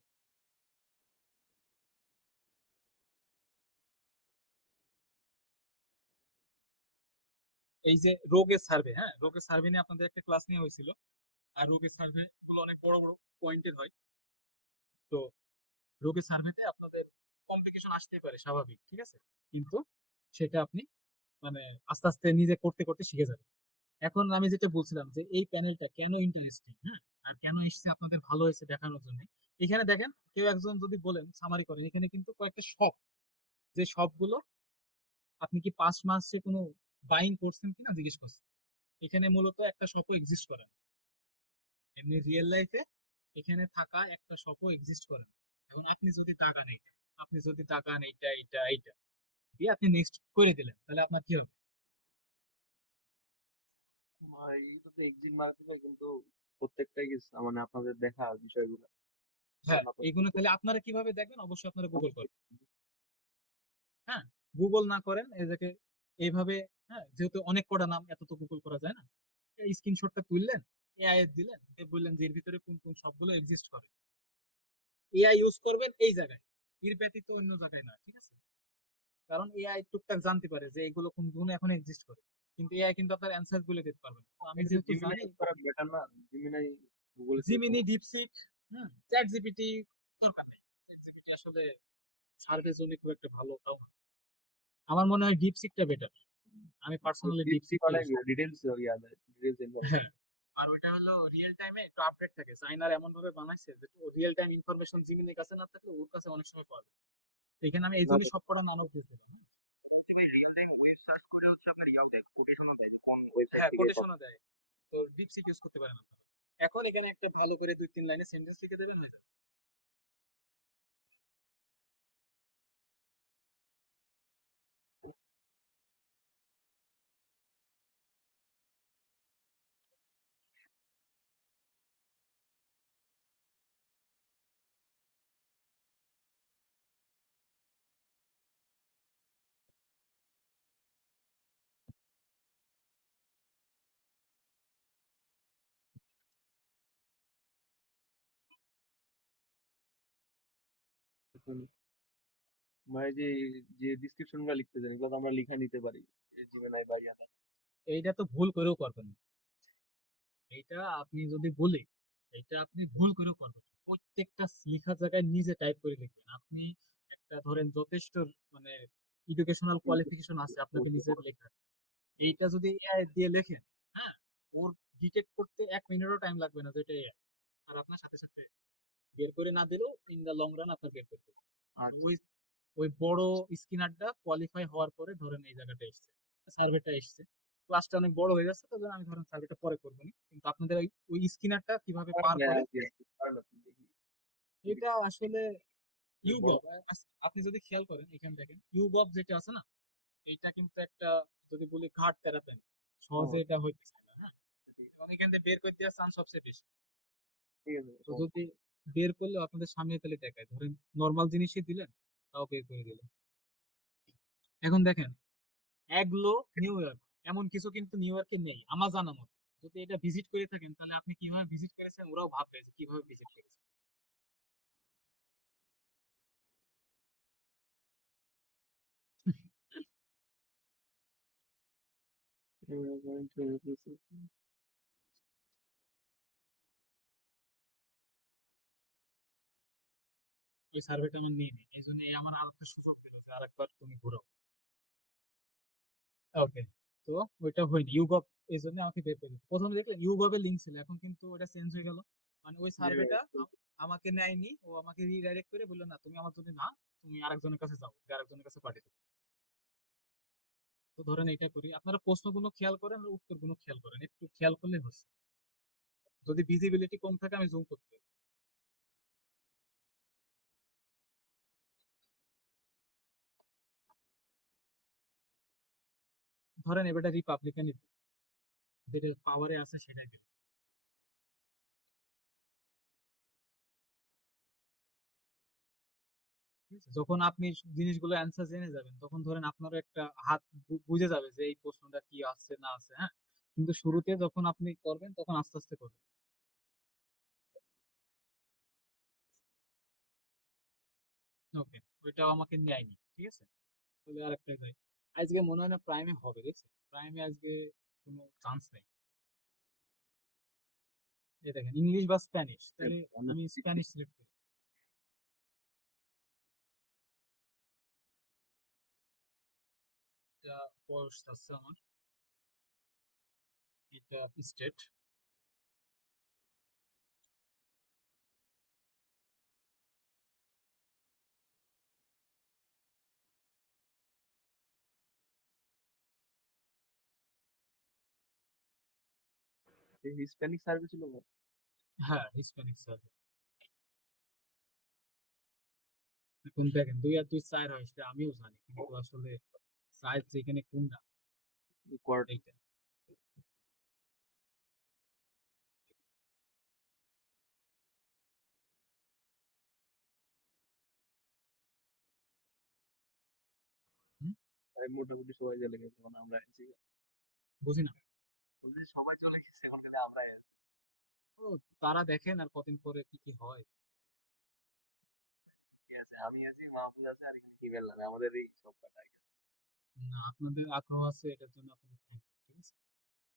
এই যে রোগের সার্ভে, হ্যাঁ, রোগের সার্ভে নিয়ে আপনাদের একটা ক্লাস নেওয়া হয়েছিল। আর রোগের সার্ভে গুলো অনেক বড় বড় পয়েন্টের হয়। তো রোগের সার্ভেতে আপনাদের কমপ্লিকেশন আসতেই পারে, স্বাভাবিক, ঠিক আছে। কিন্তু সেটা আপনি মানে আস্তে আস্তে নিজে করতে করতে শিখে যাবেন। এখন আমি যেটা বলছিলাম যে এই প্যানেলটা কেন ইন্টারেস্টিং, হ্যাঁ, আর কেন এসেছে আপনাদের ভালো হয়েছে দেখানোর জন্য। এখানে দেখেন, কেউ একজন যদি বলেন সামারি করেন, এখানে কিন্তু কয়েকটা শপ, যে শপগুলো আপনি কি 5 মাসে কোনো বাইং করছেন কিনা জিজ্ঞেস করছেন। এখানে মূলত একটা শপও এক্সিস্ট করে না। এমনি রিয়েল লাইফে এখানে থাকা একটা শপও এক্সিস্ট করে না। এখন আপনি যদি তাকান এইটা, আপনি যদি তাকান এইটা এইটা এইটা দিয়ে আপনি নেক্সট করে দিলেন, তাহলে আপনার কি হবে? ভাই এটা তো এক্সিট মার্কেট ভাই, কিন্তু প্রত্যেকটাই মানে আপনাদের দেখা বিষয়গুলো হ্যাঁ, কারণ আপনার এইগুলো তাহলে আপনারা কিভাবে দেখবেন? অবশ্যই আপনারা গুগল করবেন। হ্যাঁ, গুগল না করেন এদেরকে এইভাবে। হ্যাঁ, যেহেতু অনেক কটা নাম, এত তো গুগল করা যায় না। এই স্ক্রিনশটটা তুললেন, এআই এর দিলেন, দিয়ে বললেন যে এর ভিতরে কোন কোন সবগুলো এক্সিস্ট করে। এআই ইউজ করবেন এই জায়গায়, এর ব্যতীত অন্য জায়গায় না, ঠিক আছে। কারণ এআই টুকটাক জানতে পারে যে এগুলো কোন গুণ এখন এক্সিস্ট করে, কিন্তু এআই কিন্তু আপনার অ্যান্সার গুলো দিতে পারবে না। তো আমি কিন্তু যেহেতু জিমিনাই জানি, ইউজ করা বেটার না? জিমিনাই গুগল থেকে জিমিনি, ডিপসিক, চ্যাট জিপিটি দরকার নেই। চ্যাট জিপিটি আসলে সার্ভের জন্য খুব একটা ভালো তাও না। আমার মনে হয় ডিপসিকটা বেটার। আমি পার্সোনালি ডিপসিক ডিপসিকটা অনেক ইউজ করি। ডিটেলস ইয়া দেয়, ডিটেলস হ্যাঁ, ইনফরমেশন। আর ওইটা হলো রিয়েল টাইমে একটু আপডেট থাকে। চাইনার এমন ভাবে বানাইছে যে রিয়েল টাইম ইনফরমেশন জিমিনের কাছে না থাকলে ওর কাছে অনেক সময় পাওয়া যায়। তো এখানে আমি এই জন্য সবকটা নানক দিয়ে দিলাম। ভাই রিয়েল টাইম ওয়েব সার্চ করে হচ্ছে আপনার ইয়াও দেয়, কোটেশনও দেয় যে কোন ওয়েবসাইট হ্যাঁ, থেকে কোটেশনও দেয়। তো ডিপসিক ইউজ করতে পারেন আপনারা। এখন এখানে একটা ভালো করে 2-3 লাইনে সেন্টেন্স লিখে দেবেন, হয়ে যাবে। মানে যে যে ডিসক্রিপশন গুলো লিখতেছেন এগুলো তো আমরা লিখে নিতে পারি জিমিনাই বা ইয়াতে। এইটা তো ভুল করেও করবেন না। এইটা আপনি যদি বলে, এটা আপনি ভুল করেও করবেন না। প্রত্যেকটা লেখার জায়গায় নিজে টাইপ করে লিখবেন। আপনি একটা ধরেন যথেষ্ট মানে এডুকেশনাল কোয়ালিফিকেশন আছে আপনাকে নিজের লেখার, এইটা যদি এআই দিয়ে লেখেন, হ্যাঁ, ওর ডিটেক্ট করতে 1 মিনিটও টাইম লাগবে না, যেটা এআই। আর আপনার সাথে সাথে বের করে না দিলেও ইন দা লং রান আপনার বের করতে হবে। আচ্ছা ওই ওই বড় স্কিনারটা কোয়ালিফাই হওয়ার পরে ধরেন এই জায়গাটা এসছে, সার্ভেটা এসছে। ক্লাসটা অনেক বড় হয়ে যাচ্ছে, তার জন্য আমি ধরেন সার্ভেটা পরে করবো না, কিন্তু আপনাদের ওই ওই স্কিনারটা কিভাবে পার করে কারণ আপনি দেখি এটা আসলে ইউগব। আপনি যদি খেয়াল করেন এখানে দেখেন ইউগব যেটা আছে না, এইটা কিন্তু একটা, যদি বলি ঘাট তেরাতেন, সহজে এটা হইতে চায় না। হ্যাঁ, এবং এখান থেকে বের করতে দেওয়ার চান্স সবচেয়ে বেশি। ঠিক আছে তো যদি বের করলে আপনাদের সামনে তাহলে দেখায়, ধরেন নর্মাল জিনিসই দিলেন, তাও বের করে দিলেন। এখন দেখেন, অ্যাগ্লো নিউ ইয়র্ক, এমন কিছু কিন্তু নিউ ইয়র্কে নেই আমার জানা মতো। যদি এটা ভিজিট করে থাকেন, তাহলে আপনি কিভাবে ভিজিট করেছেন ওরাও ভাববে যে কিভাবে ভিজিট করেছেন। ওই সার্ভেটা আমার নিয়ে নিই, এই জন্য আমার আর একটা সুযোগ দিল যে আরেকবার তুমি ঘুরো। ওকে, তো ওইটা হয়নি ইউগভ, এই জন্য আমাকে বের করে দিল। প্রথমে দেখলেন ইউগভের লিঙ্ক ছিল, এখন কিন্তু ওটা চেঞ্জ হয়ে গেল। মানে ওই সার্ভেটা আমাকে নেয়নি, ও আমাকে রিডাইরেক্ট করে বললো না তুমি আমার জন্য না, তুমি আরেকজনের কাছে যাও, যে আরেকজনের কাছে পাঠিয়ে দাও। তো ধরেন এটা করি, আপনারা প্রশ্নগুলো খেয়াল করেন আর উত্তরগুলো খেয়াল করেন, একটু খেয়াল করলে হচ্ছে। যদি ভিজিবিলিটি কম থাকে আমি জুম করতে পারি। ধরেন এবারটা রিপাবলিকান, যেটা পাওয়ারে আছে সেটাই দিল। ঠিক আছে? যখন আপনি জিনিসগুলো অ্যান্সার জেনে যাবেন, তখন ধরেন আপনারও একটা হাত বুঝে যাবে যে এই প্রশ্নটা কি আছে না আছে। হ্যাঁ, কিন্তু শুরুতে যখন আপনি করবেন তখন আস্তে আস্তে করবেন। ওকে, ওইটাও আমাকে নেয়নি, ঠিক আছে। তাহলে আরেকটা যাই, আজকে মনে হয় না প্রাইমে হবে, দেখছেন। প্রাইমে আজকে কোনো চান্স নেই। এই দেখেন ইংলিশ বা স্প্যানিশ, তাহলে আমি স্প্যানিশ সিলেক্ট করি। এটা কোর্স আছে আমার, এটা স্টেট। হিস্প্যানিক সার্ভে ছিল না? হ্যাঁ, হিস্প্যানিক সার্ভে। এখন দেখেন 2 আর 2 4 হয়, সেটা আমিও জানি, কিন্তু আসলে সাইজ যেখানে কোনটা কোয়ার্ট এইটা। হুম? মোটামুটি সবাই চলে গেছে, মানে আমরা আছি। বুঝি না। বলছি সবাই চলে গেছে, এখন খালি আমরাই আছি। ও, তারা দেখেন আর কদিন পরে কি কি হয়। ঠিক আছে, আমি আছি, মাহফুজ আছে, আর এখানে হিমেল নামে আমাদের এই সব কটা। না, আপনাদের আগ্রহ আছে এটার জন্য আপনাদের থ্যাংক ইউ, ঠিক আছে।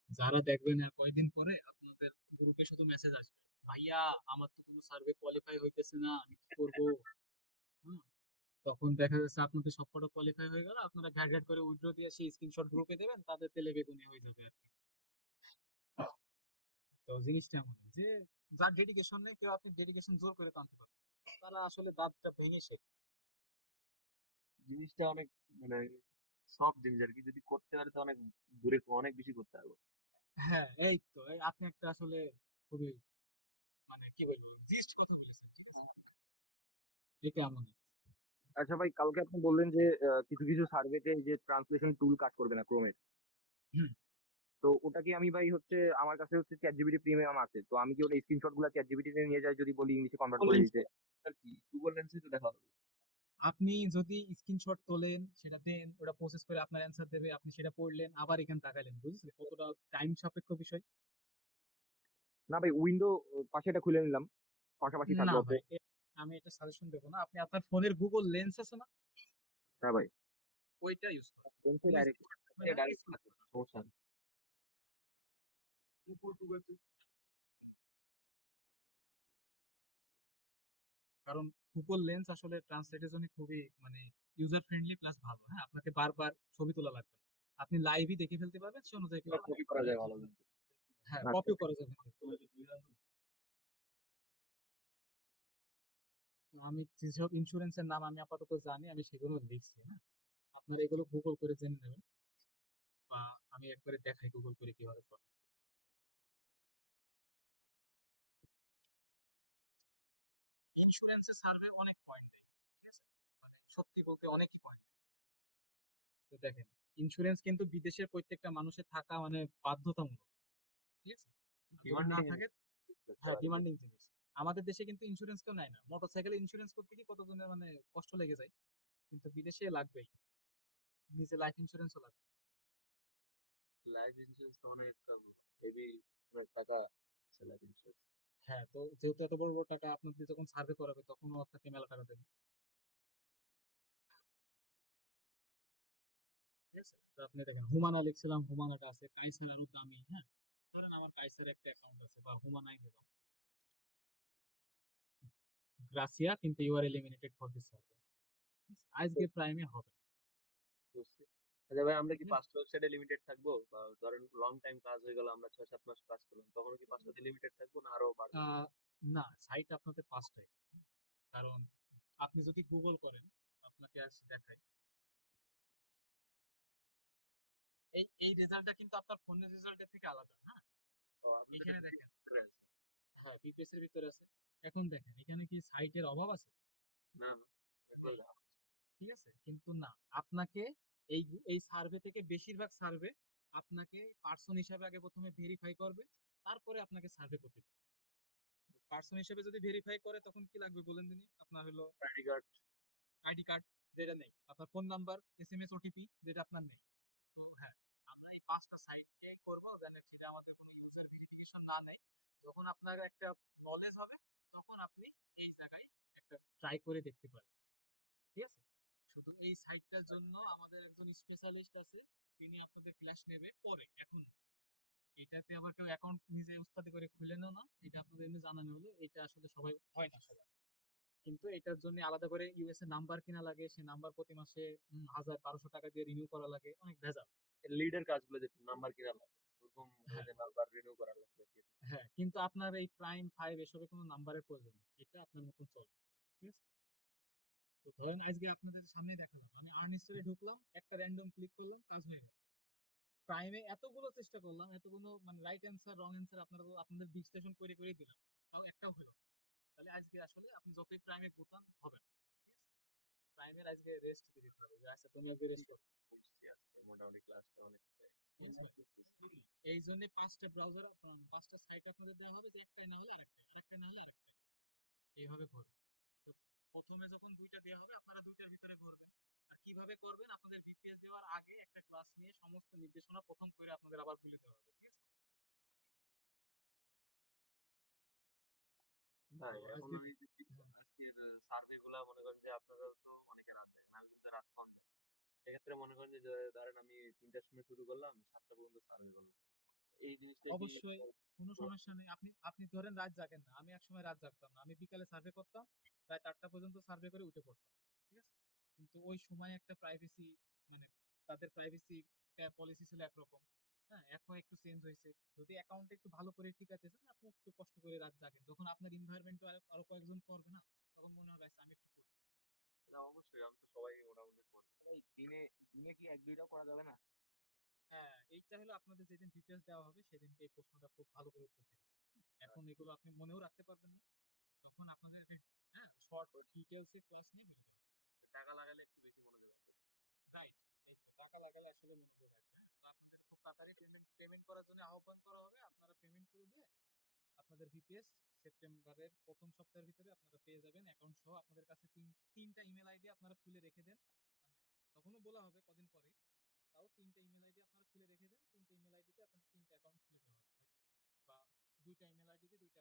যারা দেখবেন আর কয়েকদিন পরে আপনাদের গ্রুপে শুধু মেসেজ আসবে, ভাইয়া আমার তো কোনো সার্ভে কোয়ালিফাই হইতেছে না, আমি কি করবো। হুম, তখন দেখা যাচ্ছে আপনাদের সবকটা কোয়ালিফাই হয়ে গেল, আপনারা ঘ্যাট ঘ্যাট করে উইথড্র দিয়ে সেই স্ক্রিনশট গ্রুপে দেবেন, তাদের তেলে বেগুনি হয়ে যাবে আর কি। তো জিনিসটা এমন যে যার ডেডিকেশন নেই, কেউ আপনি ডেডিকেশন জোর করে টানতে পারবেন, তারা আসলে দাঁতটা ভেঙে শেখে। জিনিসটা অনেক মানে সফট জিনিস আর কি, যদি করতে পারে তো অনেক দূরে অনেক বেশি করতে পারবো। হ্যাঁ, এই তো আপনি একটা আসলে খুবই মানে কি বলবো জিস্ট কথা বলেছেন, ঠিক আছে। এটা এমনই। আচ্ছা ভাই, কালকে আপনি বললেন যে কিছু কিছু সার্ভেতে যে ট্রান্সলেশন টুল কাজ করবে না ক্রোমের। হুম। তো ওটা কি আমি ভাই হচ্ছে আমার কাছে হচ্ছে চ্যাট জিপিটি প্রিমিয়াম আছে, তো আমি কি ওটা স্ক্রিনশট গুলো চ্যাট জিপিটি তে নিয়ে যাই যদি বলি ইংলিশে কনভার্ট করে দিতে? আর কি গুগল লেন্সে তো দেখা হবে। আপনি যদি স্ক্রিনশট তোলেন, সেটা দেন, ওটা প্রসেস করে আপনার অ্যান্সার দেবে, আপনি সেটা পড়লেন আবার এখানে তাকালেন, বুঝছেন কতটা টাইম সাপেক্ষ বিষয়। না ভাই, উইন্ডো পাশেটা খুলে নিলাম, পাশাপাশি না থাকবে ভাই, আমি এটা সাজেশন দেবো না, আপনি আপনার ফোনের গুগল লেন্স আছে না, হ্যাঁ ভাই, ওইটা ইউজ করেন। লেন্সে কোনো ডাইরেক্ট। screenshot নেবেন না, ডাইরেক্ট কিছু না। সমস্যা নেই। কারণ গুগল লেন্স আসলে ট্রান্সলেটের জন্য খুবই মানে ইউজার ফ্রেন্ডলি প্লাস ভালো। হ্যাঁ, আপনাকে বারবার ছবি তোলা লাগবে না, আপনি লাইভই দেখে ফেলতে পারবেন, সে অনুযায়ী করে কপি করা যায় ভালো কিন্তু। হ্যাঁ, আচ্ছা, কপিও করা যাবে। আমি যেসব ইন্স্যুরেন্সের নাম আমি আপাতত জানি, আমি সেগুলো লিখছি। হ্যাঁ, আপনারা এগুলো গুগল করে জেনে নেবেন, বা আমি একবারে দেখাই গুগল করে কিভাবে করে। ইন্স্যুরেন্সের সার্ভে অনেক পয়েন্ট দেয়, ঠিক আছে, মানে সত্যি বলতে অনেকই পয়েন্ট। তো দেখেন, ইন্স্যুরেন্স কিন্তু বিদেশের প্রত্যেকটা মানুষের থাকা মানে বাধ্যতামূলক, ঠিক আছে। যদি না ডিমান্ডিং থাকে, হ্যাঁ, ডিমান্ডিং জিনিস। আমাদের দেশে কিন্তু ইন্স্যুরেন্স কেউ নেয় না, মোটরসাইকেল ইন্স্যুরেন্স করতে কি কতজনের মানে কষ্ট লেগে যায়, কিন্তু বিদেশে লাগবেই, নিজে লাইফ ইন্স্যুরেন্সও লাগবে। লাইফ ইন্স্যুরেন্স তো অনেক হেভি টাকা আছে লাইফ ইন্স্যুরেন্স। হ্যাঁ, তো যেহেতু এত বড় বড় টাকা আপনাদের যখন সার্ভে করাবে, তখনও আপনাকে মেলা টাকা দেবে, ঠিক আছে। তো আপনি দেখেন হুমানা লিখছিলাম, হুমানাটা আছে, কাইসার আরো দামি। হ্যাঁ, ধরেন আমার কাইসার একটা অ্যাকাউন্ট আছে, বা হুমানাই দিলাম, গ্রাসিয়া, কিন্তু you are eliminated for this survey, আজকে প্রাইমে হবে না, বুঝছি। আচ্ছা ভাই, আমরা কি ঠিক আছে? 5টা ওয়েবসাইটে লিমিটেড থাকবো, বা ধরেন লং টাইম কাজ হয়ে গেল, আমরা 6-7 মাস কাজ করলাম, তখন কি 5টাতে লিমিটেড থাকবো না আরো বাড়বে? আহ, না, সাইট আপনাদের পাঁচটাই। কারণ আপনি যদি গুগল করেন, আপনাকে আজ দেখাই, এই এই রেজাল্টটা কিন্তু আপনার ফোনের রেজাল্টের থেকে আলাদা। হ্যাঁ, ও, আপনাদের এখানে এটা দেখেন, ভিতরে আছে? হ্যাঁ, বিপিএস এর ভিতরে আছে। এখন দেখেন এখানে কি সাইটের অভাব আছে, না না, একদম না। ঠিক আছে, কিন্তু না, আপনাকে এই এই সার্ভে থেকে বেশিরভাগ সার্ভে আপনাকে পার্সন হিসাবে আগে প্রথমে ভেরিফাই করবে, তারপরে আপনাকে সার্ভে করতে দেবে। পার্সন হিসেবে যদি ভেরিফাই করে, তখন কি লাগবে বলেন দিনই, আপনার হলো আইডি কার্ড। আইডি কার্ড, যেটা নেই, আপনার ফোন নাম্বার, এসএমএস, ওটিপি, যেটা আপনার নেই। তো হ্যাঁ, আমরা এই পাঁচটা সাইটে করবো, যেটা আমাদের কোনো ইউজার ভেরিফিকেশন না নেয়। যখন আপনার একটা নলেজ হবে, তখন আপনি এই জায়গায় একটা ট্রাই করে দেখতে পারেন, ঠিক আছে। শুধু এই সাইটটার জন্য আমাদের একজন স্পেশালিস্ট আছে, তিনি আপনাদের ক্লাস নেবে পরে, এখন না। এটাতে আবার কেউ অ্যাকাউন্ট নিজে উস্তাদি করে খুলেনও না, এটা আপনাদের এমনি জানানো হলো, এটা আসলে সবাই হয় না সবাই। কিন্তু এটার জন্য আলাদা করে ইউএস এ নাম্বার কিনা লাগে, সে নাম্বার প্রতি মাসে 1000-1200 টাকা দিয়ে রিনিউ করা লাগে, অনেক ভেজাল। লিডের কাজগুলো যেটা নাম্বার কিনা লাগে ওরকম হ্যাঁ নাম্বার রিনিউ করা লাগবে আর কি। হ্যাঁ, কিন্তু আপনার এই প্রাইম 5 এসবে কোনো নাম্বারের প্রয়োজন নেই, এটা আপনার মতন চলবে। ঠিক আছে, তো ধরেন আজকে আপনাদের সামনে দেখালাম, আমি আর্নিস্টোরে ঢুকলাম, একটা র্যান্ডম ক্লিক করলাম, কাজ হয়ে গেল। প্রাইমে এতগুলো চেষ্টা করলাম, এতগুলো মানে রাইট অ্যান্সার রং অ্যান্সার আপনাদের বিশ্লেষণ করে করে দিলাম, তাও একটাও হলো না। তাহলে আজকে আসলে আপনি যতই প্রাইমে গুতান হবে না। ঠিক আছে, প্রাইমের আজকে রেস্ট দিতে হবে, যে আচ্ছা তুমি আজকে রেস্ট করো। বুঝছি, আজকে মোটামুটি ক্লাসটা অনেক এই জন্য 5টা ব্রাউজার, 5টা সাইট আপনাদের দেওয়া হবে, যে একটাই না হলে আরেকটাই, আরেকটাই না হলে আরেকটাই, এইভাবে করবেন। তো প্রথমে যখন 2টা দেওয়া হবে, আপনারা 2টার ভিতরে করবেন। আর কিভাবে করবেন, আপনাদের বিপিএস দেওয়ার আগে একটা ক্লাস নিয়ে সমস্ত নির্দেশনা প্রথম করে আপনাদের আবার খুলে দেওয়া হবে। ঠিক আছে, না। তো এখন আজকে আমি দেখি আজকের সার্ভে গুলা মনে করেন যে আপনারা তো অনেকে রাত দেখেন, আমি কিন্তু রাত কম যাই। সেক্ষেত্রে মনে করেন যে ধরেন আমি 3টার সময় শুরু করলাম, 7টা পর্যন্ত সার্ভে করলাম। এই জিনিসটা কি অবশ্যই কোনো সমস্যা নেই, আপনি আপনি ধরেন রাত জাগেন না, আমি একসময় রাত জাগতাম না, আমি বিকালে সার্ভে করতাম, প্রায় 4টা পর্যন্ত সার্ভে করে উঠে পড়তাম। ঠিক আছে, কিন্তু ওই সময় একটা প্রাইভেসি, মানে তাদের প্রাইভেসি পলিসি ছিল একরকম। হ্যাঁ, এখন একটু চেঞ্জ হয়েছে। যদি অ্যাকাউন্টে একটু ভালো করে টিকাতে চান, আপনি একটু কষ্ট করে রাত জাগেন, যখন আপনার এনভায়রনমেন্ট আরো কয়েকজন করবে না, তখন মনে হবে আচ্ছা আমি একটু করি। না, অবশ্যই আমি তো সবাই মোটামুটি করি। ভাই দিনে দিনে কি 1-2টাও করা যাবে না? হ্যাঁ, এইটা হলো আপনাদের যেদিন ডিটেলস দেওয়া হবে সেদিনকে এই প্রশ্নটা খুব ভালো করে উত্তর দিবেন। এখন এগুলো আপনি মনেও রাখতে পারবেন না, তখন আপনাদের হ্যাঁ শর্ট ডিটেলস এ ক্লাস নিয়ে বলে দেবেন। টাকা লাগালে একটু বেশি মনোযোগ আসবে। রাইট, এই তো টাকা লাগালে আসলে মনোযোগ আসবে। হ্যাঁ, তো আপনাদের খুব তাড়াতাড়ি পেমেন্ট করার জন্য আহ্বান করা হবে, আপনারা পেমেন্ট করে দিয়ে আপনাদের বিপিএস সেপ্টেম্বরের প্রথম সপ্তাহের ভিতরে আপনারা পেয়ে যাবেন অ্যাকাউন্ট সহ। আপনাদের কাছে তিনটা ইমেল আইডি আপনারা খুলে রেখে দেন, মানে তখনও বলা হবে কদিন পরে, তাও 3টা ইমেল আইডি আপনারা খুলে রেখে দেন, 3টে ইমেল আইডিতে আপনাদের 3টা অ্যাকাউন্ট খুলে দেওয়া হবে, বা 2টা ইমেল আইডিতে 2টা